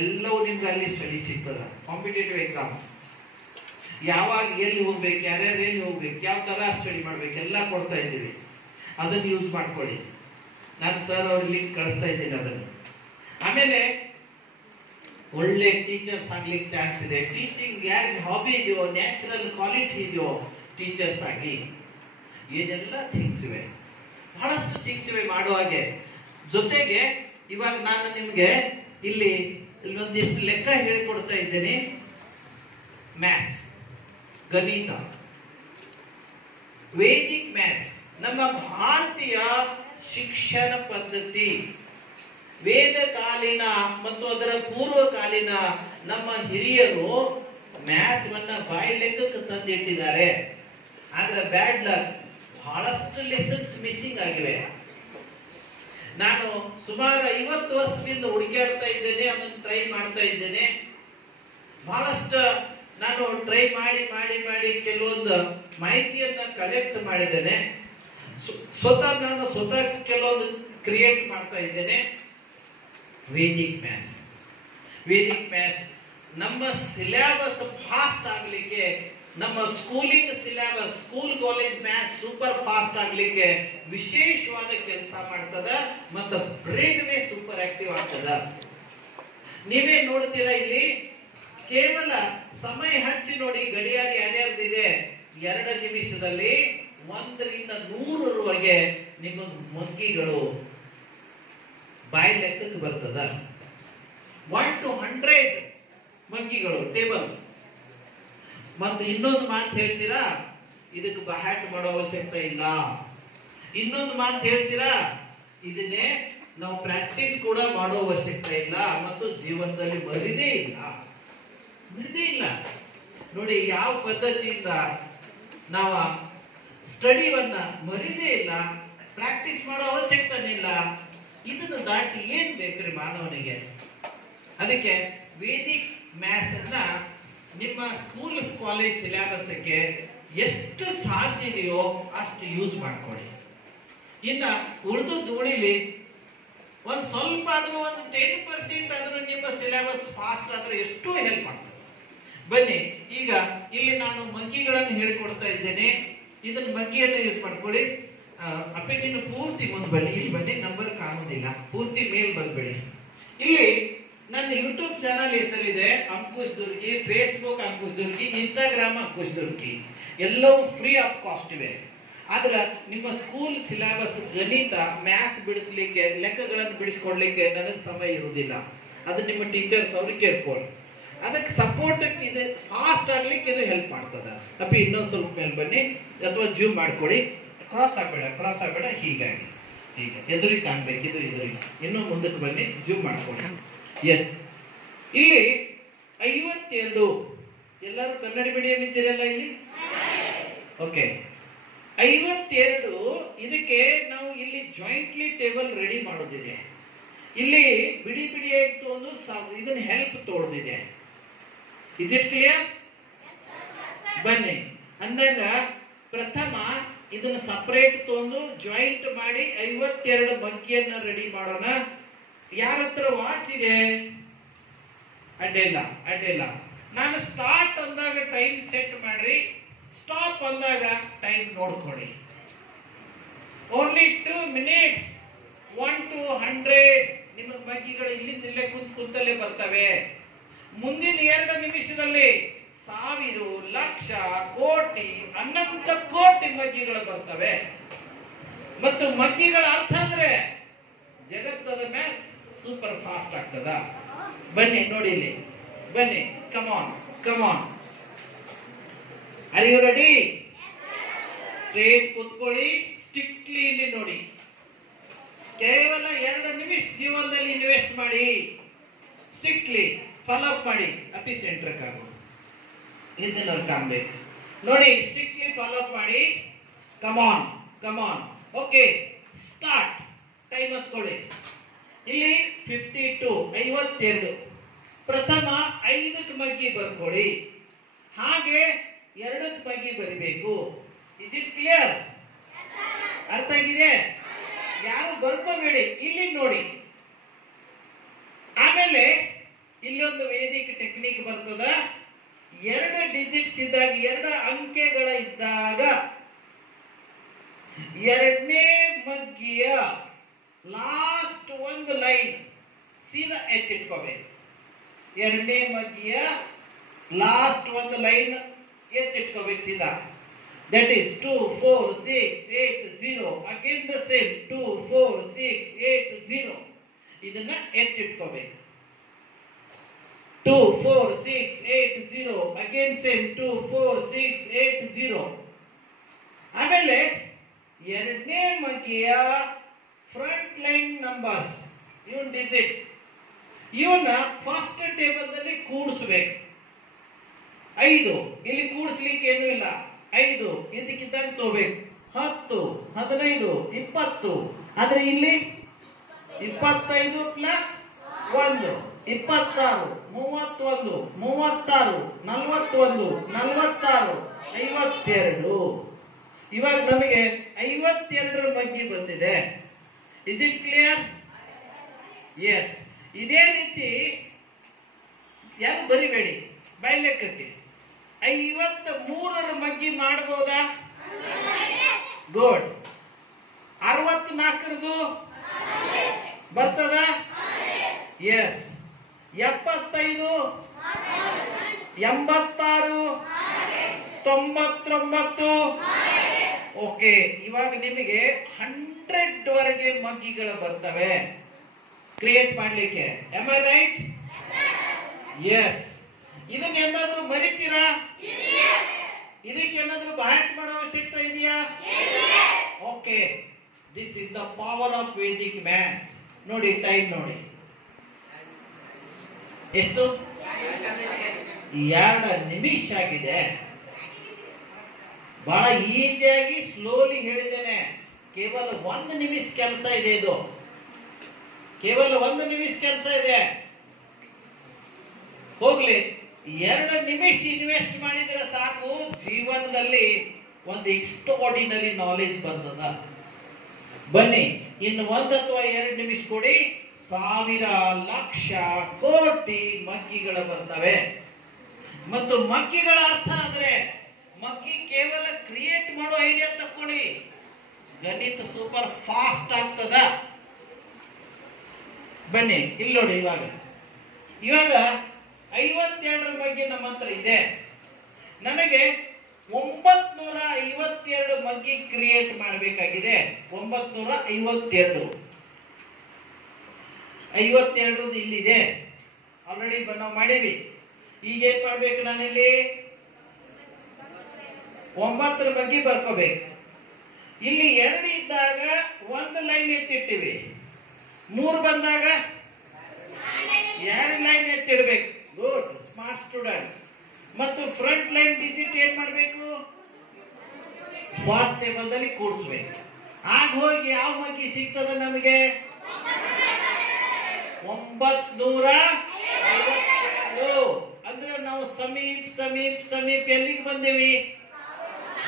ಎಲ್ಲವೂ ನಿಮ್ಗೆ ಅಲ್ಲಿ ಸ್ಟಡಿ ಸಿಗ್ತದ. ಕಾಂಪಿಟೇಟಿವ್ ಎಕ್ಸಾಮ್ಸ್ ಯಾವಾಗ ಎಲ್ಲಿ ಹೋಗ್ಬೇಕು, ಯಾರ್ಯಾರು ಎಲ್ಲಿ ಹೋಗ್ಬೇಕು, ಯಾವ ತರ ಸ್ಟಡಿ ಮಾಡ್ಬೇಕು ಎಲ್ಲ ಕೊಡ್ತಾ ಇದ್ದೀವಿ. ಅದನ್ನು ಯೂಸ್ ಮಾಡ್ಕೊಳ್ಳಿ. ನಾನು ಸರ್ ಅವ್ರ ಲಿಂಕ್ ಕಳಿಸ್ತಾ ಇದ್ದೀನಿ ಅದನ್ನು. ಆಮೇಲೆ ಒಳ್ಳೆ ಟೀಚರ್ಸ್ ಆಗ್ಲಿಕ್ಕೆ ಚಾನ್ಸ್ ಇದೆ. ಟೀಚಿಂಗ್ ಯಾರಿಗೆ ಹಾಬಿ ಇದೆಯೋ, ನ್ಯಾಚುರಲ್ ಕ್ವಾಲಿಟಿ ಇದೆಯೋ, ಟೀಚರ್ಸ್ ಆಗಿ ಏನೆಲ್ಲ ಥಿಂಗ್ಸ್ ಇವೆ, ಬಹಳಷ್ಟು ಥಿಂಗ್ಸ್ ಇವೆ ಮಾಡುವ ಹಾಗೆ. ಜೊತೆಗೆ ಇವಾಗ ನಾನು ನಿಮ್ಗೆ ಇಲ್ಲಿ ಒಂದಿಷ್ಟು ಲೆಕ್ಕ ಹೇಳಿಕೊಡ್ತಾ ಇದ್ದೇನೆ. ಮ್ಯಾಥ್ಸ್, ಗಣಿತ, ವೇದಿಕ್ ಮ್ಯಾಥ್ಸ್. ನಮ್ಮ ಭಾರತೀಯ ಶಿಕ್ಷಣ ಪದ್ಧತಿ ವೇದಕಾಲೀನ ಮತ್ತು ಅದರ ಪೂರ್ವಕಾಲೀನ ನಮ್ಮ ಹಿರಿಯರು ಮ್ಯಾಥ್ಸ್ ವನ್ನ ಬಾಯಿ ಲೆಕ್ಕಕ್ಕೆ ತಂದಿಟ್ಟಿದ್ದಾರೆ. ಆದ್ರೆ ಬ್ಯಾಡ್ ಲಕ್, ಬಹಳಷ್ಟು ಲೆಸನ್ಸ್ ಮಿಸ್ಸಿಂಗ್ ಆಗಿವೆ. ನಾನು ಸುಮಾರು 50 ವರ್ಷದಿಂದ ಹುಡುಕಾಡ್ತಾ ಇದ್ದೇನೆ, ಅದನ್ನು ಟ್ರೈ ಮಾಡ್ತಾ ಇದ್ದೇನೆ. ಬಹಳಷ್ಟು ನಾನು ಟ್ರೈ ಮಾಡಿ ಕೆಲವೊಂದು ಮಾಹಿತಿಯನ್ನ ಕಲೆಕ್ಟ್ ಮಾಡಿದ್ದೇನೆ. ಸ್ವತಃ ಕೆಲವೊಂದು ಕ್ರಿಯೇಟ್ ಮಾಡ್ತಾ ಇದ್ದೇನೆ. ವೇದಿಕ್ ಮ್ಯಾಥ್ಸ್ ನಮ್ಮ ಸಿಲೆಬಸ್ ಫಾಸ್ಟ್ ಆಗ್ಲಿಕ್ಕೆ, ನಮ್ಮ schooling syllabus, school college maths super fast ಆಗ್ಲಿಕ್ಕೆ ವಿಶೇಷವಾದ ಕೆಲಸ ಮಾಡ್ತದ. ಮತ್ತು ಬ್ರೈನ್ ವೇ ಸೂಪರ್ ಆಕ್ಟಿವ್ ಆಗ್ತದ. ನೀವೇ ನೋಡ್ತೀರಾ, ಇಲ್ಲಿ ಕೇವಲ ಸಮಯ ಹಚ್ಚಿ ನೋಡಿ, ಗಡಿಯಾರ ಯಾರ್ಯಾರ್ದಿದೆ 2 ನಿಮಿಷದಲ್ಲಿ 1 ರಿಂದ 100ರವರೆಗೆ ನಿಮ್ಮ ಮೊಗ್ಗಿಗಳು ಬಾಯಿ ಲೆಕ್ಕಕ್ಕೆ ಬರ್ತದ. 1 to 100 ಮಂಗಿಗಳು ಟೇಬಲ್ಸ್. ಮತ್ತು ಇನ್ನೊಂದು ಮಾತು ಹೇಳ್ತೀರಾ, ಇದಕ್ಕೆ ಬಹಾಟ್ ಮಾಡೋ ಅವಶ್ಯಕತೆ ಇಲ್ಲ. ಇನ್ನೊಂದು ಮಾತು ಹೇಳ್ತೀರಾ, ಇದನ್ನೇ ನಾವು ಪ್ರಾಕ್ಟೀಸ್ ಕೂಡ ಮಾಡೋ ಅವಶ್ಯಕತೆ ಇಲ್ಲ ಮತ್ತು ಜೀವನದಲ್ಲಿ ಮರಿದೇ ಇಲ್ಲ. ನೋಡಿ ಯಾವ ಪದ್ಧತಿಯಿಂದ ನಾವು ಸ್ಟಡಿವನ್ನ ಮರಿದೇ ಇಲ್ಲ, ಪ್ರಾಕ್ಟೀಸ್ ಮಾಡೋ ಅವಶ್ಯಕತೆ ಇಲ್ಲ. ಇದನ್ನು ದಾಟಿ ಏನ್ ಬೇಕ್ರಿ ಮಾನವನಿಗೆ? ಅದಕ್ಕೆ ವೇದಿಕ್ ಮ್ಯಾಥ್ಸ್ ಅನ್ನ ನಿಮ್ಮ ಸ್ಕೂಲ್ ಕಾಲೇಜ್ ಸಿಲೆಬಸ್ಗೆ ಎಷ್ಟು ಸಾಧ್ಯ ಇದೆಯೋ ಅಷ್ಟು ಯೂಸ್ ಮಾಡ್ಕೊಳ್ಳಿ. ಇನ್ನ ಉಳಿದು ಉಳಿಲಿ ಒಂದ್ ಸ್ವಲ್ಪ ಆದ್ರೂ ಒಂದು 10% ಆದ್ರೂ ನಿಮ್ಮ ಸಿಲೆಬಸ್ ಫಾಸ್ಟ್ ಆದ್ರೂ ಎಷ್ಟೋ ಹೆಲ್ಪ್ ಆಗ್ತದೆ. ಬನ್ನಿ ಈಗ ಇಲ್ಲಿ ನಾನು ಮಂಕಿಗಳನ್ನು ಹೇಳಿಕೊಡ್ತಾ ಇದ್ದೇನೆ. ಇದನ್ನ ಮಂಕಿಯನ್ನ ಯೂಸ್ ಮಾಡ್ಕೊಳ್ಳಿ. ಅಪ್ಪಿನ ಪೂರ್ತಿ ಮುಂದೆ ಬನ್ನಿ. ಇಲ್ಲಿ ಬನ್ನಿ, ನಂಬರ್ ಕಾಣುವುದಿಲ್ಲ, ಪೂರ್ತಿ ಮೇಲ್ ಬಂದ್ಬೇಡಿ. ಇಲ್ಲಿ ನನ್ನ ಯೂಟ್ಯೂಬ್ ಚಾನಲ್ ಹೆಸರಿದೆ ಅಂಕುಶ್ ದುರ್ಗಿ, ಫೇಸ್ಬುಕ್ ಅಂಕುಶ್ ದುರ್ಗಿ, ಇನ್ಸ್ಟಾಗ್ರಾಮ್ ಅಂಕುಶ್ ದುರ್ಗಿ. ಎಲ್ಲವೂ ಫ್ರೀ ಆಫ್ ಕಾಸ್ಟ್ ಇವೆ. ಆದ್ರೆ ನಿಮ್ಮ ಸ್ಕೂಲ್ ಸಿಲೆಬಸ್ ಗಣಿತ ಮ್ಯಾಥ್ಸ್ ಬಿಡಿಸ್ಲಿಕ್ಕೆ, ಲೆಕ್ಕಗಳನ್ನು ಬಿಡಿಸ್ಕೊಡ್ಲಿಕ್ಕೆ ನನಗೆ ಸಮಯ ಇರುವುದಿಲ್ಲ. ಅದು ನಿಮ್ಮ ಟೀಚರ್ಸ್ ಅವ್ರಿಗೆ ಕೇಳ್ಕೊಳ್ಳಿ. ಅದಕ್ಕೆ ಸಪೋರ್ಟ್ ಇದು ಫಾಸ್ಟ್ ಆಗ್ಲಿಕ್ಕೆ ಇದು ಹೆಲ್ಪ್ ಮಾಡ್ತದ. ಅಪ್ಪಿ ಇನ್ನೊಂದು ಸ್ವಲ್ಪ ಮೇಲೆ ಬನ್ನಿ, ಅಥವಾ ಜೂಮ್ ಮಾಡ್ಕೊಳ್ಳಿ. ಕ್ರಾಸ್ ಆಗಬೇಡ, ಹೀಗಾಗಿ ಹೀಗೆ ಎದುರಿಗೆ ಕಾಣ್ಬೇಕು. ಇದು ಎದುರಿಗೆ ಇನ್ನೂ ಮುಂದಕ್ಕೆ ಬನ್ನಿ, ಜೂಮ್ ಮಾಡ್ಕೊಳ್ಳಿ. ಎಸ್, ಇಲ್ಲಿ 52. ಎಲ್ಲರೂ ಕನ್ನಡ ಮೀಡಿಯಂ ಇದ್ದೀರಲ್ಲ ಇಲ್ಲಿ? ಓಕೆ, 52. ಇದಕ್ಕೆ ನಾವು ಇಲ್ಲಿ ಜಾಯಿಂಟ್ಲಿ ಟೇಬಲ್ ರೆಡಿ ಮಾಡೋದಿದೆ. ಇಲ್ಲಿ ಬಿಡಿ ಬಿಡಿಯಾಗಿ ತಗೊಂಡು ಇದನ್ನ ಹೆಲ್ಪ್ ತೋಳ್ದಿದೆ. Is it clear? ಬನ್ನಿ ಅಂದಾಗ ಪ್ರಥಮ ಇದನ್ನ ಸಪರೇಟ್ ತಗೊಂಡು ಜಾಯಿಂಟ್ ಮಾಡಿ 52 ಮಗ್ಗಿಯನ್ನ ರೆಡಿ ಮಾಡೋಣ. ಯಾರ ಹತ್ರ ವಾಚ್ ಇದೆ? ಅಡ್ಡಿಲ್ಲ. ನಾನು ಸ್ಟಾರ್ಟ್ ಅಂದಾಗ ಟೈಮ್ ಸೆಟ್ ಮಾಡ್ರಿ, ಸ್ಟಾಪ್ ಅಂದಾಗ ಟೈಮ್ ನೋಡ್ಕೊಳ್ಳಿ. Only 2 minutes, 1 to 100. ನಿಮ್ಮ ಮಗ್ಗಿಗಳು ಇಲ್ಲಿಂದ ಇಲ್ಲೇ ಕುಂತಲ್ಲೇ ಬರ್ತವೆ. ಮುಂದಿನ 2 ನಿಮಿಷದಲ್ಲಿ 1000, ಲಕ್ಷ, ಕೋಟಿ, ಅನಂತ ಕೋಟಿ ಮಗ್ಗಿಗಳು ಬರ್ತವೆ. ಮತ್ತು ಮಗ್ಗಿಗಳ ಅರ್ಥ ಅಂದ್ರೆ ಜಗತ್ತದ ಮ್ಯಾಥ್ಸ್ ಸೂಪರ್ ಫಾಸ್ಟ್ ಆಗ್ತದ. ಬನ್ನಿ ನೋಡಿ ಇಲ್ಲಿ, ಬನ್ನಿ, come on. Are you ready? Straight ಕೂತ್ಕೊಳ್ಳಿ, ಸ್ಟ್ರಿಕ್ಟ್ಲಿ ಇಲ್ಲಿ ನೋಡಿ. ಕೇವಲ 2 ನಿಮಿಷ ಜೀವನದಲ್ಲಿ ಇನ್ವೆಸ್ಟ್ ಮಾಡಿ. ಸ್ಟ್ರಿಕ್ಟ್ಲಿ ಫಾಲೋ ಅಪ್ ಮಾಡಿ. ಅಪಿ ಸೆಂಟ್ರಕ್ ಆಗು, ಹಿಂದಿನವ್ರು ಕಾಣ್ಬೇಕು ನೋಡಿ. ಸ್ಟ್ರಿಕ್ಟ್ಲಿ ಫಾಲೋ ಅಪ್ ಮಾಡಿ. ಕಮಾನ್. Okay, start. ಟೈಮ್ ಹಚ್ಕೊಳ್ಳಿ. ಇಲ್ಲಿ 52. ಪ್ರಥಮ 5ಕ್ಕೆ ಮಗ್ಗಿ ಬರ್ಕೊಳ್ಳಿ, ಹಾಗೆ 2ಕ್ಕೆ ಮಗ್ಗಿ ಬರಿಬೇಕು. Is it clear? ಅರ್ಥ ಆಗಿದೆ? ಯಾರು ಬರ್ಕೋಬೇಡಿ, ಇಲ್ಲಿ ನೋಡಿ. ಆಮೇಲೆ ಇಲ್ಲೊಂದು ವೇದಿಕ ಟೆಕ್ನಿಕ್ ಬರ್ತದ. 2 ಡಿಜಿಟ್ಸ್ ಇದ್ದಾಗ, 2 ಅಂಕೆಗಳ ಇದ್ದಾಗ 2ನೇ ಮಗ್ಗಿಯ ಲಾಸ್ಟ್ ಒಂದು ಲೈನ್ ಸೀದಾ ಎತ್ತಿಟ್ಕೋಬೇಕು. 2ನೇ ಮಗ್ಗಿಯ ಲಾಸ್ಟ್ ಒಂದು ಲೈನ್ ಎತ್ತಿಟ್ಕೋಬೇಕು ಸೀದಾ. That is 2, 4, 6, 8, 0. Again the same 2, 4, 6, 8, 0. ಇದನ್ನ ಎತ್ತಿಟ್ಕೋಬೇಕು. 2, 4, 6, 8, 0. Again same 2, 4, 6, 8, 0. ಆಮೇಲೆ 2ನೇ ಮಗ್ಗಿಯ ಫ್ರಂಟ್ ಲೈನ್ ನಂಬರ್ಸ್, ಇವನ್ ಡಿಜಿಟ್ಸ್, ಇವನ್ನ ಫಸ್ಟ್ ಟೇಬಲ್ ದಲ್ಲಿ ಕೂಡಿಸಬೇಕು. 5 ಇಲ್ಲಿ ಕೂಡಿಸ್ಲಿಕ್ಕೆ ಏನೂ ಇಲ್ಲ. 5 ಇದಕ್ಕಿದ್ದಂಗೆ ತಗೋಬೇಕು. 10, 15, 20. ಆದ್ರೆ ಇಲ್ಲಿ 25 ಪ್ಲಸ್ 1, 26, 31, 36, 41, 46, 52. ಇವಾಗ ನಮಗೆ 52 ಮಗ್ಗಿ ಬಂದಿದೆ. Is it clear? ಎಸ್. ಇದೇ ರೀತಿ ಯಾರು ಬರಿಬೇಡಿ, ಬೈ ಲೆಕ್ಕಕ್ಕೆ 53 ಮಗ್ಗಿ ಮಾಡಬಹುದಾ? ಗುಡ್. 64 ಬರ್ತದ? ಎಸ್. 75, 86, 99. ಓಕೆ, ಇವಾಗ ನಿಮಗೆ 100 ವರೆಗೆ ಮಗ್ಗಿಗಳು ಬರ್ತವೆ ಕ್ರಿಯೇಟ್ ಮಾಡ್ಲಿಕ್ಕೆ. Am I right? ಎಸ್. ಇದನ್ನ ಏನಾದ್ರೂ ಮರಿತೀರಾ? ಇದಕ್ಕೆ ಏನಾದ್ರೂ ಬಹಳ ಮಾಡೋ ಅವಶ್ಯಕತೆ ಇದೆಯಾ? Okay, this is the power of Vedic maths. ನೋಡಿ ಟೈಮ್ ನೋಡಿ ಎಷ್ಟು, 2 ನಿಮಿಷ ಆಗಿದೆ. ಬಹಳ ಈಸಿಯಾಗಿ ಸ್ಲೋಲಿ ಹೇಳಿದ್ದೇನೆ. ಕೇವಲ 1 ನಿಮಿಷ ಕೆಲಸ ಇದೆ, ಇದು ಕೇವಲ 1 ನಿಮಿಷ ಕೆಲಸ ಇದೆ. ಹೋಗ್ಲಿ, 2 ನಿಮಿಷ ಇನ್ವೆಸ್ಟ್ ಮಾಡಿದ್ರೆ ಸಾಕು, ಜೀವನದಲ್ಲಿ ಒಂದು ಎಕ್ಸ್ಟ್ರಾಆರ್ಡಿನರಿ ನಾಲೆಜ್ ಬರ್ತದ. ಬನ್ನಿ, ಇನ್ನು 1 ಅಥವಾ 2 ನಿಮಿಷ ಕೊಡಿ, 1000 ಲಕ್ಷ ಕೋಟಿ ಮಗ್ಗಿಗಳು ಬರ್ತವೆ. ಮತ್ತು ಮಗ್ಗಿಗಳ ಅರ್ಥ ಅಂದ್ರೆ, ಮಗ್ಗಿ ಕೇವಲ ಕ್ರಿಯೇಟ್ ಮಾಡೋ ಐಡಿಯಾ ತಕೊಳ್ಳಿ, ಗಣಿತ ಸೂಪರ್ ಫಾಸ್ಟ್ ಆಗ್ತದ. ಬನ್ನಿ ಇಲ್ಲಿ ನೋಡಿ, ಇವಾಗ 52ರ ಬಗ್ಗೆ ನಮ್ಮ ಹತ್ರ ಇದೆ. ನನಗೆ 952 ಮಗ್ಗಿ ಕ್ರಿಯೇಟ್ ಮಾಡಬೇಕಾಗಿದೆ. 952 ಇಲ್ಲಿದೆ, ಆಲ್ರೆಡಿ ನಾವು ಮಾಡೀವಿ. ಈಗ ಏನ್ ಮಾಡ್ಬೇಕು, ನಾನಿಲ್ಲಿ 9ರ ಬಗ್ಗೆ ಬರ್ಕೋಬೇಕು. ಇಲ್ಲಿ 2 ಇದ್ದಾಗ 1 ಲೈನ್ ಎತ್ತಿಟ್ಟಿವಿ, 3 ಬಂದಾಗ 2 ಲೈನ್ ಎತ್ತಿಡ್ಬೇಕು. Good, smart students. ಮತ್ತು ಫ್ರಂಟ್ ಲೈನ್ ಡಿಜಿಟ್ ಏನ್ ಮಾಡಬೇಕು, ಫಾಸ್ಟ್ ಟೇಬಲ್ ದಲ್ಲಿ ಕೂಡಿಸ್ಬೇಕು. ಆಗ ಹೋಗಿ ಯಾವ ಮಗ್ಗಿ ಸಿಗ್ತದ ನಮಗೆ? 952. ಅಂದ್ರೆ ನಾವು ಸಮೀಪ್ ಎಲ್ಲಿಗೆ ಬಂದೇವಿ?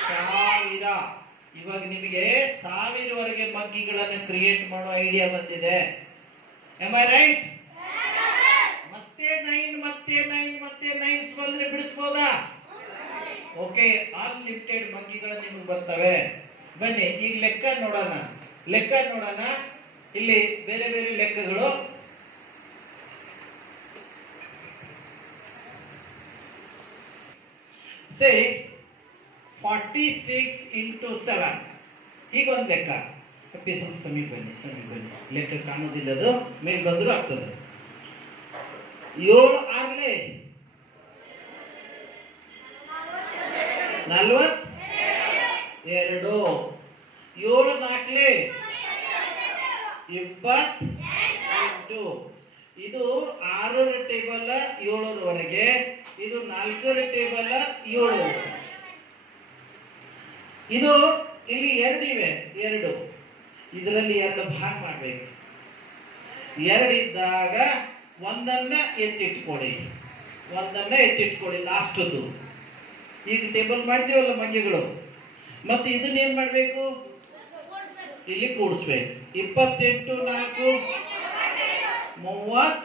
1000. ಇವಾಗ ನಿಮಗೆ 1000ವರೆಗೆ ಮಗ್ಗಿಗಳನ್ನು ಕ್ರಿಯೇಟ್ ಮಾಡೋ ಐಡಿಯಾ ಬಂದಿದೆ. Am I right? ಮತ್ತೆ 9 ಬಂದ್ರೆ ಬಿಡಿಸ್ಬೋದಾ? ಓಕೆ, ಅನ್ಲಿಮಿಟೆಡ್ ಮಗ್ಗಿಗಳು ನಿಮಗೆ ಬರ್ತವೆ. ಬನ್ನಿ ಈಗ ಲೆಕ್ಕ ನೋಡೋಣ. ಇಲ್ಲಿ ಬೇರೆ ಬೇರೆ ಲೆಕ್ಕಗಳು. ಸೇ 46 into 7. ಈಗ ಒಂದು ಲೆಕ್ಕ. ಸಮೀಪ ಬನ್ನಿ. ಲೆಕ್ಕ ಕಾಣುವುದಿಲ್ಲ, ಅದು ಮೇಲೆ ಬಂದರೂ ಆಗ್ತದೆ. 7 ಆಗಲೇ 42. 7 4 28. ಇದು 6ರ ಟೇಬಲ್ 7ರವರೆಗೆ, ಇದು 4ರ ಟೇಬಲ್ 7. ಇದು ಇಲ್ಲಿ 2 ಇವೆ, 2 ಇದರಲ್ಲಿ 2 ಭಾಗ ಮಾಡಬೇಕು. 2 ಇದ್ದಾಗ ಒಂದನ್ನ ಎತ್ತಿಟ್ಕೊಳ್ಳಿ, ಲಾಸ್ಟ್ದು. ಈಗ ಟೇಬಲ್ ಮಾಡ್ತೀವಲ್ಲ ಮಗ್ಗಿಗಳು, ಮತ್ತೆ ಇದನ್ನ ಏನ್ ಮಾಡ್ಬೇಕು, ಇಲ್ಲಿ ಕೂಡಿಸ್ಬೇಕು. 28 4 30.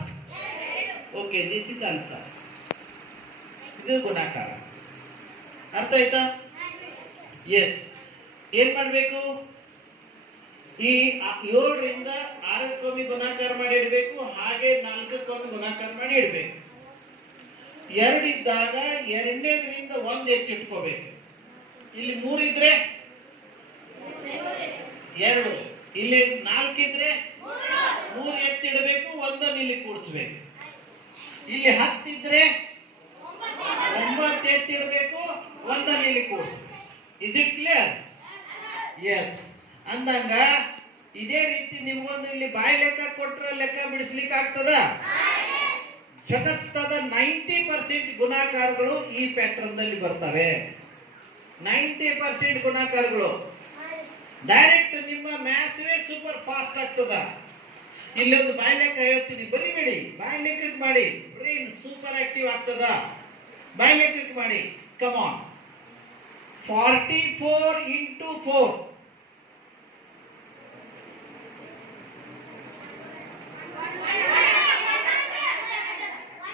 Okay, this is answer. ಇದು ಗುಣಾಕಾರ. ಅರ್ಥ ಆಯ್ತಾ? ಎಸ್. ಏನ್ ಮಾಡ್ಬೇಕು, ಈ 7ರಿಂದ 6ಕ್ಕೊಮ್ಮೆ ಗುಣಾಕಾರ ಮಾಡಿ ಇಡಬೇಕು, ಹಾಗೆ 4ಕ್ಕೊಮ್ಮೆ ಗುಣಾಕಾರ ಮಾಡಿ ಇಡಬೇಕು. 2 ಇದ್ದಾಗ 2ನೇದರಿಂದ 1 ಎತ್ತಿಟ್ಕೋಬೇಕು. ಇಲ್ಲಿ 3 ಇದ್ರೆ 2, ಇಲ್ಲಿ 4 ಇದ್ರೆ 3 ಎತ್ತಿಡಬೇಕು, 1 ಇಲ್ಲಿ ಕೂಡಿಸ್ಬೇಕು. ಇಲ್ಲಿ 10 ಇದ್ರೆ 9 ಎತ್ತಿಡಬೇಕು, 1 ಇಲ್ಲಿ ಕೂಡಿಸ್ಬೇಕು. Is it clear? ಎಸ್. ಅಂದಂಗ ಇದೇ ರೀತಿ ನಿಮ್ಗೊಂದು ಇಲ್ಲಿ ಬಾಯಿ ಲೆಕ್ಕ ಕೊಟ್ರೆ ಲೆಕ್ಕ ಬಿಡಿಸ್ಲಿಕ್ಕೆ ಆಗ್ತದ? ಜಗತ್ತದ 90% ಗುಣಾಕಾರಗಳು ಈ ಪ್ಯಾಟರ್ನ್ ದಲ್ಲಿ ಬರ್ತವೆ. 90% ಗುಣಾಕಾರಗಳು ಡೈರೆಕ್ಟ್ ನಿಮ್ಮ ಮ್ಯಾಥ್ಸೇ ಸೂಪರ್ ಫಾಸ್ಟ್ ಆಗ್ತದ. ಇಲ್ಲೊಂದು ಬಾಯಿ ಲೆಕ್ಕ ಹೇಳ್ತೀನಿ, ಬರಿಬೇಡಿ, ಬಾಯಿ ಲೆಕ್ಕಕ್ಕೆ ಮಾಡಿ, ಬ್ರೈನ್ ಸೂಪರ್ ಆಕ್ಟಿವ್ ಆಗ್ತದ. ಬಾಯಿ ಲೆಕ್ಕಕ್ಕೆ ಮಾಡಿ. Come on. 44 into 4.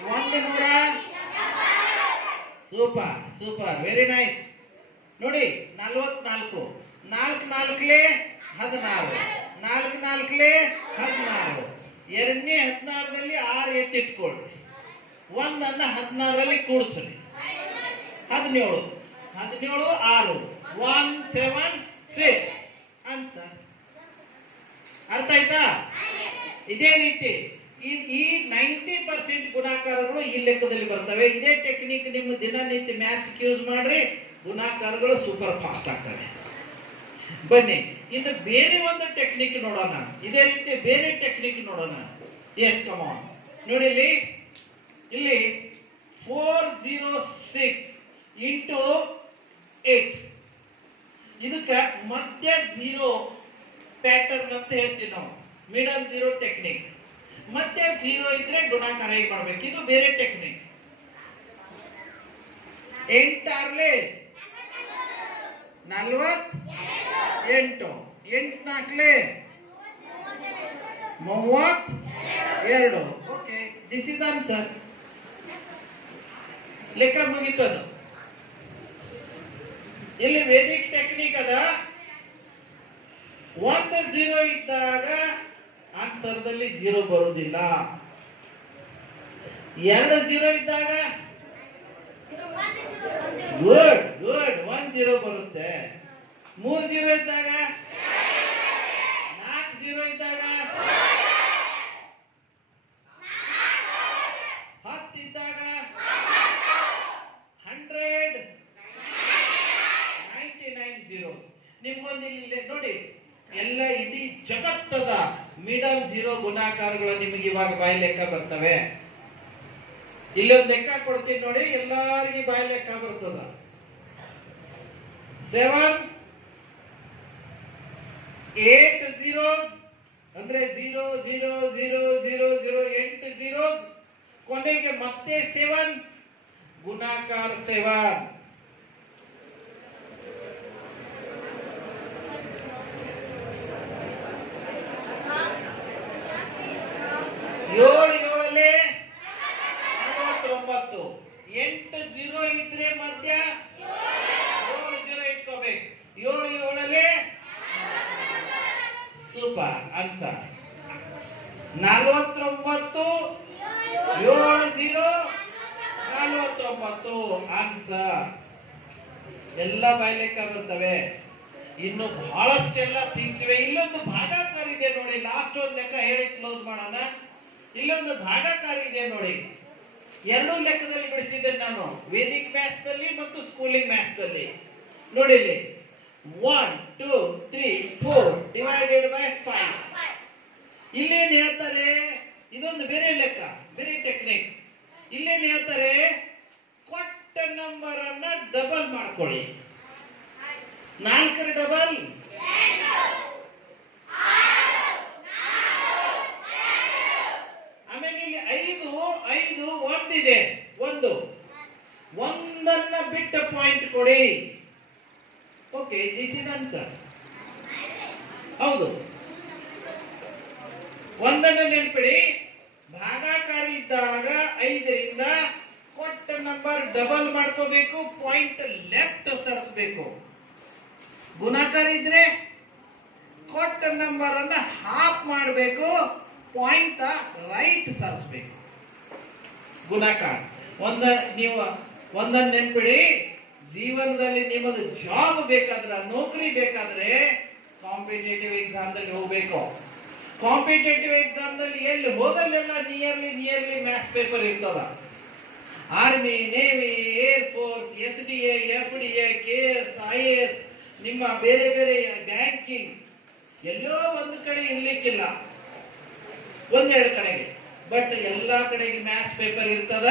100. Super, very nice. ನೋಡಿ 44. 4 4 16. 4 4 16. 2ನೇ 16ದಲ್ಲಿ 6 ಎತ್ತಿಟ್ಕೊಳ್ಳಿ, 1ಅನ್ನ 16ರಲ್ಲಿ ಕೂಡಿಸ್ರಿ. 17 6 1 7 6 ಆನ್ಸರ್. ಅರ್ಥ ಆಯ್ತಾ? ಇದೇ ರೀತಿ ಈ 90% ಗುಣಾಕಾರಗಳು ಈ ಲೆಕ್ಕದಲ್ಲಿ ಬರ್ತವೆ. ಇದೇ ಟೆಕ್ನಿಕ್ ನಿಮ್ಮ ದಿನನಿತ್ಯ ಮ್ಯಾಥ್ಸ್ ಯೂಸ್ ಮಾಡ್ರಿ, ಗುಣಾಕಾರಗಳು ಸೂಪರ್ ಫಾಸ್ಟ್ ಆಗ್ತವೆ. ಬನ್ನಿ ಇನ್ನು ಬೇರೆ ಒಂದು ಟೆಕ್ನಿಕ್ ನೋಡೋಣ. ಇದೇ ರೀತಿ ಬೇರೆ ಟೆಕ್ನಿಕ್ ನೋಡೋಣ. Yes come on. ನೋಡಿ ಇಲ್ಲಿ 406 ಇಂಟು 8 ಇದಕ್ಕೆ ಮಧ್ಯ ಝೀರೋ ಪ್ಯಾಟರ್ನ್ ಅಂತ ಹೇಳ್ತೀವಿ ನಾವು. Middle zero technique. ಮಧ್ಯ ಝೀರೋ ಇದ್ರೆ ಗುಣಾಕಾರ ಹೇಗೆ ಮಾಡ್ಬೇಕು, ಇದು ಬೇರೆ ಟೆಕ್ನಿಕ್. 8 ಆಗ್ಲೇ 48, 8 ನಾಲ್ಕಲೇ 32. Okay, this is answer. ಲೆಕ್ಕ ಮುಗಿತದ. ಇಲ್ಲಿ ವೇದಿಕ್ ಟೆಕ್ನಿಕ್ ಅದ. 1 0 ಇದ್ದಾಗ ಆನ್ಸರ್ದಲ್ಲಿ 0 ಬರುವುದಿಲ್ಲ. 2 0 ಇದ್ದಾಗ ಗುಡ್ 1 0 ಬರುತ್ತೆ. 3 0 ಇದ್ದಾಗ, 4 0 ಇದ್ದಾಗ, 10 ಇದ್ದಾಗ, 100, 99 zeros. ನಿಮ್ಗೊಂದು ಇಲ್ಲಿ ನೋಡಿ, ಎಲ್ಲ ಇಡೀ ಜಗತ್ತದ ಮಿಡಲ್ ಝೀರೋ ಗುಣಾಕಾರಗಳು ನಿಮಗೆ ಇವಾಗ ಬಾಯಿ ಲೆಕ್ಕ ಬರ್ತವೆ. ಇಲ್ಲೊಂದು ಲೆಕ್ಕ ಕೊಡ್ತೀನಿ ನೋಡಿ, ಎಲ್ಲಾರಿಗೆ ಬಾಯಿ ಲೆಕ್ಕ ಬರ್ತದ. 7 8 zeros ಅಂದ್ರೆ 0 0 0 0 0 8 zeros. ಕೊನೆಗೆ ಮತ್ತೆ 7 ಗುಣಾಕಾರ 7. ಏಳು 49. 8 0 ಇದ್ರೆ ಮಧ್ಯ 7 0 ಇಟ್ಕೋಬೇಕು. 7 7 ಸೂಪರ್ ಆನ್ಸರ್. 49 7 0 49 ಆನ್ಸರ್. ಎಲ್ಲ ಬಾಯ್ಲೆಕ್ಕ ಬರ್ತವೆ. ಇನ್ನು ಬಹಳಷ್ಟೆಲ್ಲ ಥಿಂಗ್ಸ್ ಇವೆ. ಇಲ್ಲೊಂದು ಭಾಗಾಕಾರ ಇದೆ ನೋಡಿ. ಲಾಸ್ಟ್ ಒಂದು ಲೆಕ್ಕ ಹೇಳಿ ಕ್ಲೋಸ್ ಮಾಡೋಣ. ಇಲ್ಲೊಂದು ಭಾಗಾಕಾರ ಇದೆ ನೋಡಿ. ಎರಡೂ ಲೆಕ್ಕದಲ್ಲಿ ಬಿಡಿಸಿದ್ದೇನೆ ನಾನು, ವೇದಿಕ್ ಮ್ಯಾಥ್ಸ್ ನಲ್ಲಿ ಮತ್ತು ಸ್ಕೂಲಿಂಗ್ ಮ್ಯಾಥ್ಸ್ ನಲ್ಲಿ. ನೋಡಿ ಇಲ್ಲಿ 1 2 3 4 ಡಿವೈಡೆಡ್ ಬೈ 5. ಇಲ್ಲೇನ್ ಹೇಳ್ತಾರೆ, ಇದೊಂದು ಬೇರೆ ಲೆಕ್ಕ, ಬೇರೆ ಟೆಕ್ನಿಕ್. ಇಲ್ಲೇನ್ ಹೇಳ್ತಾರೆ, ಕೊಟ್ಟ ನಂಬರ್ ಅನ್ನ ಡಬಲ್ ಮಾಡ್ಕೊಳ್ಳಿ. 4 ಡಬಲ್ 8. ಆಮೇಲೆ ಇಲ್ಲಿ 5 ಒಂದಿದೆ, ಒಂದನ್ನ ಬಿಟ್ಟ ಪಾಯಿಂಟ್ ಕೊಡಿ. Okay, this is answer. ಹೌದು, ಒಂದನ್ನು ನೆನಪಿಡಿ. ಭಾಗಾಕಾರ ಇದ್ದಾಗ 5ರಿಂದ ಕೊಟ್ಟ ನಂಬರ್ ಡಬಲ್ ಮಾಡ್ಕೋಬೇಕು, ಪಾಯಿಂಟ್ ಲೆಫ್ಟ್ ಸರಿಸಬೇಕು. ಗುಣಾಕಾರ ಇದ್ರೆ ಕೊಟ್ಟ ನಂಬರ್ ಅನ್ನ ಹಾಫ್ ಮಾಡಬೇಕು, ಪಾಯಿಂಟ್ ರೈಟ್ ಸರಿಸಬೇಕು. ಗುಣಾಕಾರ ನೀವು ಒಂದನ್ನು ನೆನಪಿಡಿ. ಜೀವನದಲ್ಲಿ ನಿಮಗೆ ಜಾಬ್ ಬೇಕಾದ್ರೆ, ನೌಕರಿ ಬೇಕಾದ್ರೆ ಕಾಂಪಿಟೇಟಿವ್ ಎಕ್ಸಾಮ್ ದಲ್ಲಿ ಹೋಗ್ಬೇಕು. ಕಾಂಪಿಟೇಟಿವ್ ಎಕ್ಸಾಮ್ ದಲ್ಲಿ ಎಲ್ಲಿ ಹೋದಲ್ಲೆಲ್ಲ ನಿಯರ್ಲಿ ಮ್ಯಾಥ್ಸ್ ಪೇಪರ್ ಇರ್ತದ. Army, navy, air force, SDA, FDA, KS, IAS, ನಿಮ್ಮ ಬೇರೆ ಬೇರೆ ಬ್ಯಾಂಕಿಂಗ್, ಎಲ್ಲೋ ಒಂದು ಕಡೆ ಇರ್ಲಿಕ್ಕಿಲ್ಲ, ಒಂದೆರಡು ಕಡೆಗೆ, ಬಟ್ ಎಲ್ಲಾ ಕಡೆಗೆ ಮ್ಯಾಥ್ಸ್ ಪೇಪರ್ ಇರ್ತದ.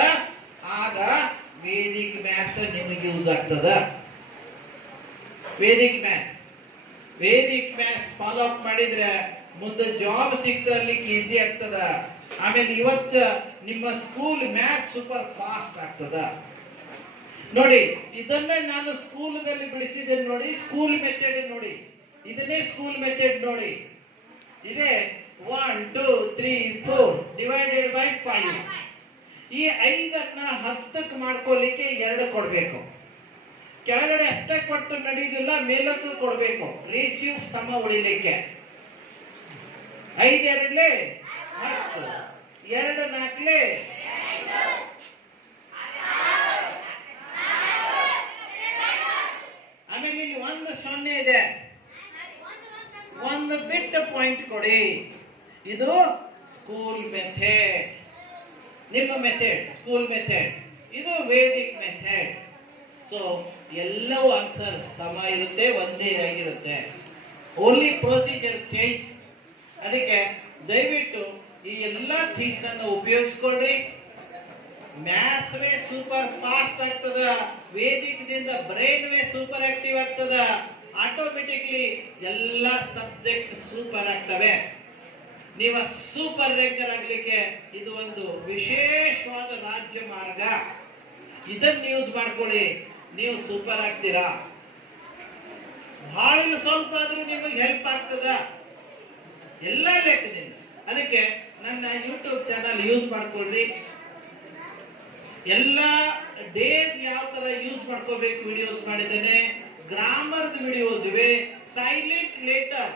ಆಗ ವೇದಿಕ್ ಮ್ಯಾಥ್ಸ್ ನಿಮಗೆ ಯೂಸ್ ಆಗ್ತದ. ವೇದಿಕ್ ಮ್ಯಾಥ್ಸ್ ಫಾಲೋ ಅಪ್ ಮಾಡಿದ್ರೆ ಮುಂದೆ ಜಾಬ್ ಸಿಗ್ತಲಿಕ್ಕೆ ಈಸಿ ಆಗ್ತದ. ಆಮೇಲೆ ಇವತ್ತು ನಿಮ್ಮ ಸ್ಕೂಲ್ ಮ್ಯಾಥ್ಸ್ ಸೂಪರ್ ಫಾಸ್ಟ್ ಆಗ್ತದ. ನೋಡಿ, ಇದನ್ನೇ ನಾನು ಸ್ಕೂಲದಲ್ಲಿ ಬಿಡಿಸಿದ್ದೇನೆ ನೋಡಿ. ಸ್ಕೂಲ್ ಮೆಥಡ್ ನೋಡಿ, ಇದನ್ನೇ ಸ್ಕೂಲ್ ಮೆಥಡ್ ನೋಡಿ. ಇದೆ 1 2 3 4 ಡಿವೈಡೆಡ್ ಬೈ 5. ಈ 5ಅನ್ನ 10ಕ್ಕೆ ಮಾಡ್ಕೊಳ್ಳಿಕ್ಕೆ 2 ಕೊಡ್ಬೇಕು. ಕೆಳಗಡೆ ಅಷ್ಟೇ ಕೊಟ್ಟು ನಡೆಯುವುದಿಲ್ಲ, ಮೇಲಕ್ಕೂ ಕೊಡ್ಬೇಕು. ರೇಷಿಯೋ ಸಮ ಉಳಿಲಿಕ್ಕೆ 5 2 10, 2 4 ಆಮೇಲೆ ಇಲ್ಲಿ 1 0 ಇದೆ, ಒಂದು ಬಿಟ್ಟ ಪಾಯಿಂಟ್ ಕೊಡಿ. ಇದು ಸ್ಕೂಲ್ ಮೆಥಡ್, ನಿಮ್ಮ ಮೆಥಡ್, ಸ್ಕೂಲ್ ಮೆಥಡ್. ಇದು ವೇದಿಕ್ ಮೆಥಡ್. ಸೊ ಎಲ್ಲವೂ ಆನ್ಸರ್ ಸಮ ಇರುತ್ತೆ, ಒಂದೇ ಆಗಿರುತ್ತೆ. Only procedure change. ಅದಕ್ಕೆ ದಯವಿಟ್ಟು ಈ ಎಲ್ಲಾ ಥಿಂಗ್ಸ್ ಅನ್ನು ಉಪಯೋಗಿಸ್ಕೊಳ್ರಿ. ಮ್ಯಾಥ್ಸ್ ವೇ ಸೂಪರ್ ಫಾಸ್ಟ್ ಆಗ್ತದ, ವೇದಿಕ್ ದಿಂದ ಬ್ರೈನ್ ವೇ ಸೂಪರ್ ಆಕ್ಟಿವ್ ಆಗ್ತದ, ಆಟೋಮೆಟಿಕ್ಲಿ ಎಲ್ಲಾ ಸಬ್ಜೆಕ್ಟ್ ಸೂಪರ್ ಆಗ್ತವೆ. ನೀವು ಸೂಪರ್ ರ್ಯಾಂಕರ್ ಆಗ್ಲಿಕ್ಕೆ ಇದು ಒಂದು ವಿಶೇಷವಾದ ರಾಜ್ಯ ಮಾರ್ಗ. ಇದನ್ನ ಯೂಸ್ ಮಾಡ್ಕೊಳ್ಳಿ, ನೀವು ಸೂಪರ್ ಆಗ್ತೀರಾ. ಬಹಳ ಸ್ವಲ್ಪ ಆದ್ರೂ ನಿಮಗೆ ಹೆಲ್ಪ್ ಆಗ್ತದ ಎಲ್ಲ ಲೆಕ್ಕದಿಂದ. ಅದಕ್ಕೆ ನನ್ನ ಯೂಟ್ಯೂಬ್ ಚಾನಲ್ ಯೂಸ್ ಮಾಡ್ಕೊಳ್ರಿ. ಎಲ್ಲ ಡೇಸ್ ಯಾವ ತರ ಯೂಸ್ ಮಾಡ್ಕೋಬೇಕು ವಿಡಿಯೋಸ್ ಮಾಡಿದ್ದೇನೆ. ಗ್ರಾಮರ್ ವಿಡಿಯೋಸ್ ಇವೆ, ಸೈಲೆಂಟ್ ಲೇಟರ್.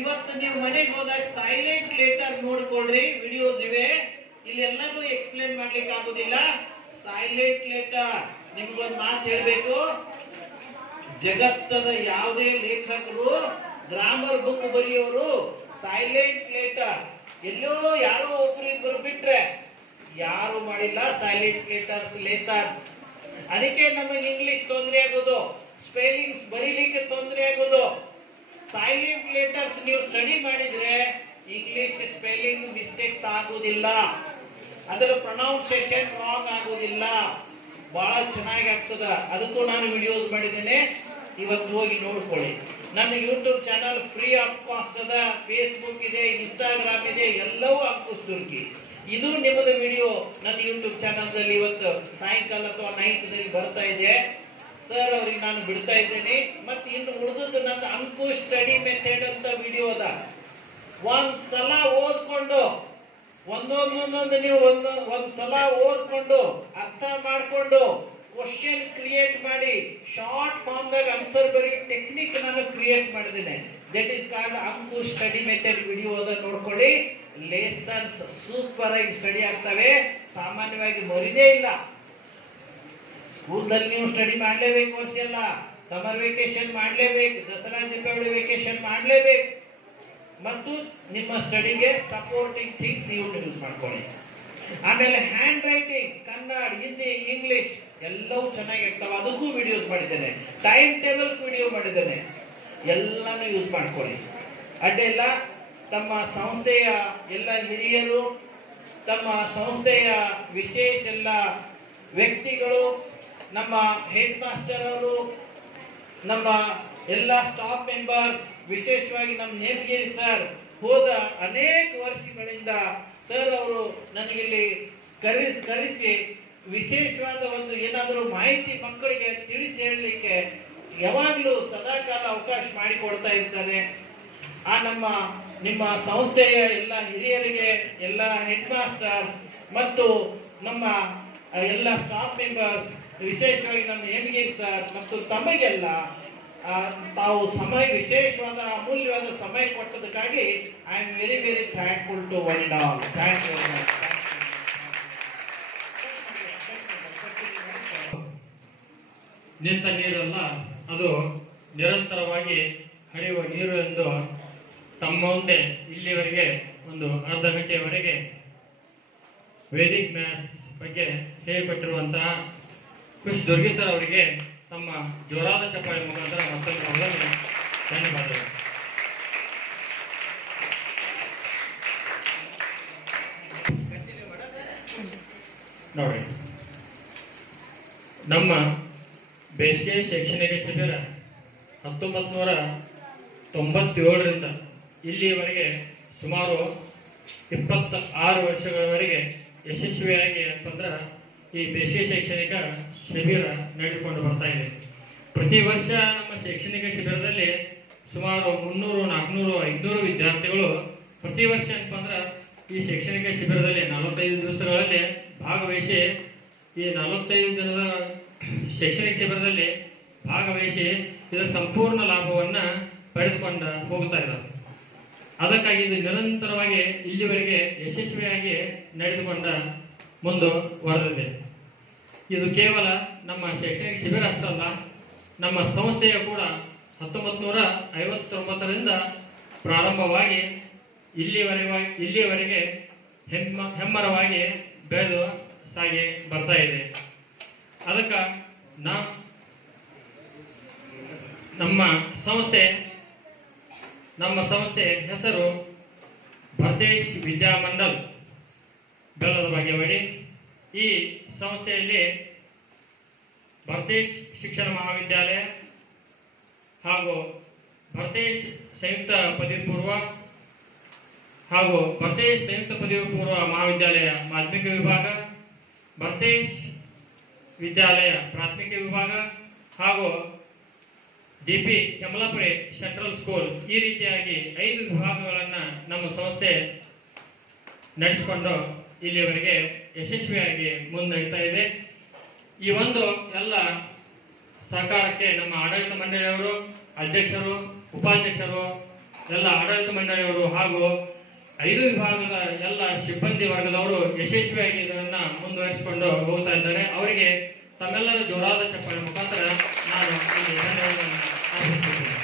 ಇವತ್ತು ನೀವು ಮನೆಗೆ ಹೋದಾಗ ಸೈಲೆಂಟ್ ಲೇಟರ್ ನೋಡ್ಕೊಳ್ರಿ, ವಿಡಿಯೋಸ್ ಇವೆ. ಇಲ್ಲಿ ಎಲ್ಲಾನು ಎಕ್ಸ್ಪ್ಲೇನ್ ಮಾಡ್ಲಿಕ್ಕೆ ಆಗುದಿಲ್ಲ. ಸೈಲೆಂಟ್ ಲೇಟರ್ ನಿಮ್ಗೊಂದು ಮಾತು ಹೇಳ್ಬೇಕು, ಜಗತ್ತದ ಯಾವುದೇ ಲೇಖಕರು ಗ್ರಾಮರ್ ಬುಕ್ ಬರೆಯೋರು ಸೈಲೆಂಟ್ ಲೇಟರ್ ಎಲ್ಲೋ ಯಾರೋ ಒಬ್ರು ಬಿಟ್ರೆ ಯಾರು ಮಾಡಿಲ್ಲ ಸೈಲೆಂಟ್ ಲೇಟರ್ಸ್ ಲೆಸನ್ಸ್. ಅದಕ್ಕೆ ನಮಗೆ ಇಂಗ್ಲಿಷ್ ತೊಂದರೆ ಆಗೋದು, ಸ್ಪೆಲ್ಲಿಂಗ್ಸ್ ಬರೀಲಿಕ್ಕೆ ತೊಂದರೆ ಆಗೋದು. ಸೈಲೆಂಟ್ ಲೇಟರ್ಸ್ ನೀವು ಸ್ಟಡಿ ಮಾಡಿದ್ರೆ ಇಂಗ್ಲಿಷ್ ಸ್ಪೆಲ್ಲಿಂಗ್ ಮಿಸ್ಟೇಕ್ಸ್ ಆಗುವುದಿಲ್ಲ, ಅದರ ಪ್ರೊನೌನ್ಸಿಯೇಷನ್ ರಾಂಗ್ ಆಗುವುದಿಲ್ಲ, ಬಹಳ ಚೆನ್ನಾಗಿ ಆಗ್ತದ. ಅದಕ್ಕೂ ನಾನು ವಿಡಿಯೋಸ್ ಮಾಡಿದ್ದೇನೆ, ಇವತ್ತು ಹೋಗಿ ನೋಡ್ಕೊಳ್ಳಿ. ನನ್ನ YouTube channel free of cost ಅದ, ಫೇಸ್ಬುಕ್ ಇದೆ, ಇನ್ಸ್ಟಾಗ್ರಾಮ್ ಇದೆ, ಎಲ್ಲವೂ ಅಂಕುಶ್ ದುರ್ಗಿ. ಇದು ನಿಮ್ಮದ ವಿಡಿಯೋ ನನ್ನ ಯೂಟ್ಯೂಬ್ ಚಾನಲ್ ದಲ್ಲಿ ಇವತ್ತು ಸಾಯಂಕಾಲ ಅಥವಾ ನೈಟ್ದಲ್ಲಿ ಬರ್ತಾ ಇದೆ. ಸರ್ ಅವ್ರಿಗೆ ನಾನು ಬಿಡ್ತಾ ಇದ್ದೇನೆ. ಮತ್ತೆ ಇನ್ನು ಉಳಿದದ್ದು ನನ್ನ ಅಂಕುಶ್ ಸ್ಟಡಿ ಮೆಥಡ್ ಅಂತ ವಿಡಿಯೋ ಅದ. ಒಂದ್ಸಲ ಓದ್ಕೊಂಡು ಒಂದೊಂದೊಂದೊಂದು ನೀವು ಒಂದ್ಸಲ ಓದ್ಕೊಂಡು ಅರ್ಥ ಮಾಡ್ಕೊಂಡು ಕ್ವಶನ್ ಕ್ರಿಯೇಟ್ ಮಾಡಿ ಶಾರ್ಟ್ ಫಾರ್ಮ್ ದಾಗ ಆನ್ಸರ್ ಬರೆಯೋ ಟೆಕ್ನಿಕ್ ನಾನು ಕ್ರಿಯೇಟ್ ಮಾಡಿದ್ದೇನೆ. That is called Ankush study method video ಅದ, ನೋಡ್ಕೊಳ್ಳಿ. ಲೆಸನ್ಸ್ ಸೂಪರ್ ಆಗಿ ಸ್ಟಡಿ ಆಗ್ತವೆ, ಸಾಮಾನ್ಯವಾಗಿ ಮರಿದೇ ಇಲ್ಲ. ಸ್ಕೂಲ್ದಲ್ಲಿ ನೀವು ಸ್ಟಡಿ ಮಾಡ್ಲೇಬೇಕು, ವರ್ಷ ಎಲ್ಲ ಸಮರ್ ವೆಕೇಶನ್ ಮಾಡ್ಲೇಬೇಕು, ದಸರಾ ದೀಪಾವಳಿ ವೆಕೇಶನ್ ಮಾಡ್ಲೇಬೇಕು. ಮತ್ತು ನಿಮ್ಮ ಸ್ಟಡಿಗೆ ಸಪೋರ್ಟಿಂಗ್ ಥಿಂಗ್ಸ್ ಇವ್ನ ಯೂಸ್ ಮಾಡ್ಕೊಳ್ಳಿ. ಆಮೇಲೆ hand writing, Kannada, Hindi, English ಎಲ್ಲವೂ ಚೆನ್ನಾಗಿ ಆಗ್ತಾವ. ಅದಕ್ಕೂ ವಿಡಿಯೋಸ್ ಮಾಡಿದ್ದೇನೆ, ಟೈಮ್ ಟೇಬಲ್ ವಿಡಿಯೋ ಮಾಡಿದ್ದೇನೆ. ಎಲ್ಲಾನು ಯೂಸ್ ಮಾಡ್ಕೊಳ್ಳಿ, ಅಡ್ಡಿಲ್ಲ. ತಮ್ಮ ಸಂಸ್ಥೆಯ ಎಲ್ಲ ಹಿರಿಯರು, ತಮ್ಮ ಸಂಸ್ಥೆಯ ವಿಶೇಷ ಎಲ್ಲ ವ್ಯಕ್ತಿಗಳು, ನಮ್ಮ ಹೆಡ್ ಮಾಸ್ಟರ್ ಅವರು, ನಮ್ಮ ಎಲ್ಲ ಸ್ಟಾಫ್ ಮೆಂಬರ್ಸ್, ವಿಶೇಷವಾಗಿ ನಮ್ಮ ನೇಮಗಿರಿ ಸರ್, ಹೋದ ಅನೇಕ ವರ್ಷಗಳಿಂದ ಸರ್ ಅವರು ನನಗಿಲ್ಲಿ ಕರೆಸಿ ವಿಶೇಷವಾದ ಒಂದು ಏನಾದರೂ ಮಾಹಿತಿ ಮಕ್ಕಳಿಗೆ ತಿಳಿಸಿ ಹೇಳಲಿಕ್ಕೆ ಯಾವಾಗಲೂ ಸದಾಕಾಲ ಅವಕಾಶ ಮಾಡಿಕೊಡ್ತಾ ಇರ್ತಾರೆ. ಆ ನಿಮ್ಮ ಸಂಸ್ಥೆಯ ಎಲ್ಲ ಹಿರಿಯರಿಗೆ, ಎಲ್ಲ ಹೆಡ್ ಮಾಸ್ಟರ್ಸ್ ಮತ್ತು ನಮ್ಮ ಎಲ್ಲ ಸ್ಟಾಫ್ ಮೆಂಬರ್ಸ್, ವಿಶೇಷವಾಗಿ ನಮ್ಮ ನೇಮಗಿರಿ ಸರ್ ಮತ್ತು ತಮಗೆಲ್ಲ ತಾವು ವಿಶೇಷವಾದ ಅಮೂಲ್ಯವಾದ ಸಮಯ ಕೊಟ್ಟದಕ್ಕಾಗಿ I am very very thankful to one and all. Thank you very much. ನಿಂತ ನೀರಲ್ಲ, ಅದು ನಿರಂತರವಾಗಿ ಹರಿಯುವ ನೀರು ಎಂದು ತಮ್ಮ ಮುಂದೆ ಇಲ್ಲಿವರೆಗೆ ಒಂದು ಅರ್ಧ ಗಂಟೆಯವರೆಗೆ ವೇದಿಕ್ ಮ್ಯಾಥ್ಸ್ ಬಗ್ಗೆ ಹೇಳಿಕೊಟ್ಟಿರುವಂತಹ ಖುಷ್ ದುರ್ಗಿ ಸರ್ ಅವರಿಗೆ ತಮ್ಮ ಜೋರಾದ ಚಪ್ಪಾಳೆ ಮುಖಾಂತರ ಮತ್ತೊಂದು ಧನ್ಯವಾದಗಳು. ನೋಡಿ, ನಮ್ಮ ಬೇಸಿಗೆ ಶೈಕ್ಷಣಿಕ ಶಿಬಿರ 1997ರಿಂದ ಇಲ್ಲಿಯವರೆಗೆ ಸುಮಾರು 26 ವರ್ಷಗಳವರೆಗೆ ಯಶಸ್ವಿಯಾಗಿ ಅಂತಂದ್ರೆ ಈ ಬೇಸಿಗೆ ಶೈಕ್ಷಣಿಕ ಶಿಬಿರ ನಡೆದುಕೊಂಡು ಬರ್ತಾ ಇದೆ. ಪ್ರತಿ ವರ್ಷ ನಮ್ಮ ಶೈಕ್ಷಣಿಕ ಶಿಬಿರದಲ್ಲಿ ಸುಮಾರು 300, 400, 500 ವಿದ್ಯಾರ್ಥಿಗಳು ಪ್ರತಿ ವರ್ಷ ಏನಪ್ಪ ಅಂದ್ರೆ ಈ ಶೈಕ್ಷಣಿಕ ಶಿಬಿರದಲ್ಲಿ 45 ದಿವಸಗಳಲ್ಲಿ ಭಾಗವಹಿಸಿ ಈ 45 ದಿನದ ಶೈಕ್ಷಣಿಕ ಶಿಬಿರದಲ್ಲಿ ಭಾಗವಹಿಸಿ ಇದರ ಸಂಪೂರ್ಣ ಲಾಭವನ್ನ ಪಡೆದುಕೊಂಡು ಹೋಗ್ತಾ ಇದ್ದಾರೆ. ಅದಕ್ಕಾಗಿ ಇದು ನಿರಂತರವಾಗಿ ಇಲ್ಲಿವರೆಗೆ ಯಶಸ್ವಿಯಾಗಿ ನಡೆದುಕೊಂಡ ಮುಂದುವರೆದಿದೆ. ಇದು ಕೇವಲ ನಮ್ಮ ಶೈಕ್ಷಣಿಕ ಶಿಬಿರ ಅಷ್ಟಲ್ಲ, ನಮ್ಮ ಸಂಸ್ಥೆಯ ಕೂಡ 1959ರಿಂದ ಪ್ರಾರಂಭವಾಗಿ ಇಲ್ಲಿಯವರೆಗೆ ಹೆಮ್ಮರವಾಗಿ ಬೆಳೆದು ಸಾಗಿ ಬರ್ತಾ ಇದೆ. ಅದಕ್ಕೆ ನಮ್ಮ ಸಂಸ್ಥೆ ಹೆಸರು ಭರತೇಶ್ ವಿದ್ಯಾಮಂಡಲ್ ಬೆಲ್ಲದ ಬಾಗೇವಾಡಿ. ಈ ಸಂಸ್ಥೆಯಲ್ಲಿ ಭರತೇಶ್ ಶಿಕ್ಷಣ ಮಹಾವಿದ್ಯಾಲಯ ಹಾಗೂ ಭರತೇಶ್ ಸಂಯುಕ್ತ ಪದವಿ ಪೂರ್ವ ಹಾಗೂ ಭರತೇಶ್ ಸಂಯುಕ್ತ ಪದವಿ ಪೂರ್ವ ಮಹಾವಿದ್ಯಾಲಯ ಮಾಧ್ಯಮಿಕ ವಿಭಾಗ, ಭರತೇಶ್ ವಿದ್ಯಾಲಯ ಪ್ರಾಥಮಿಕ ವಿಭಾಗ ಹಾಗೂ ಡಿಪಿ ಕೆಮಲಾಪುರಿ ಸೆಂಟ್ರಲ್ ಸ್ಕೂಲ್, ಈ ರೀತಿಯಾಗಿ 5 ವಿಭಾಗಗಳನ್ನು ನಮ್ಮ ಸಂಸ್ಥೆ ನಡೆಸಿಕೊಂಡು ಇಲ್ಲಿಯವರೆಗೆ ಯಶಸ್ವಿಯಾಗಿ ಮುನ್ನಡೀತಾ ಇದೆ. ಈ ಒಂದು ಎಲ್ಲ ಸಹಕಾರಕ್ಕೆ ನಮ್ಮ ಆಡಳಿತ ಮಂಡಳಿಯವರು, ಅಧ್ಯಕ್ಷರು, ಉಪಾಧ್ಯಕ್ಷರು, ಎಲ್ಲ ಆಡಳಿತ ಮಂಡಳಿಯವರು ಹಾಗೂ 5 ವಿಭಾಗದ ಎಲ್ಲ ಸಿಬ್ಬಂದಿ ವರ್ಗದವರು ಯಶಸ್ವಿಯಾಗಿ ಇದನ್ನ ಮುಂದುವರಿಸಿಕೊಂಡು ಹೋಗ್ತಾ ಇದ್ದಾರೆ. ಅವರಿಗೆ ತಮ್ಮೆಲ್ಲರ ಜೋರಾದ ಚಪ್ಪಾಳೆ ಮುಖಾಂತರ ನಾನು ಇಲ್ಲಿ ಧನ್ಯವಾದಗಳನ್ನು ಅರ್ಪಿಸುತ್ತೇನೆ.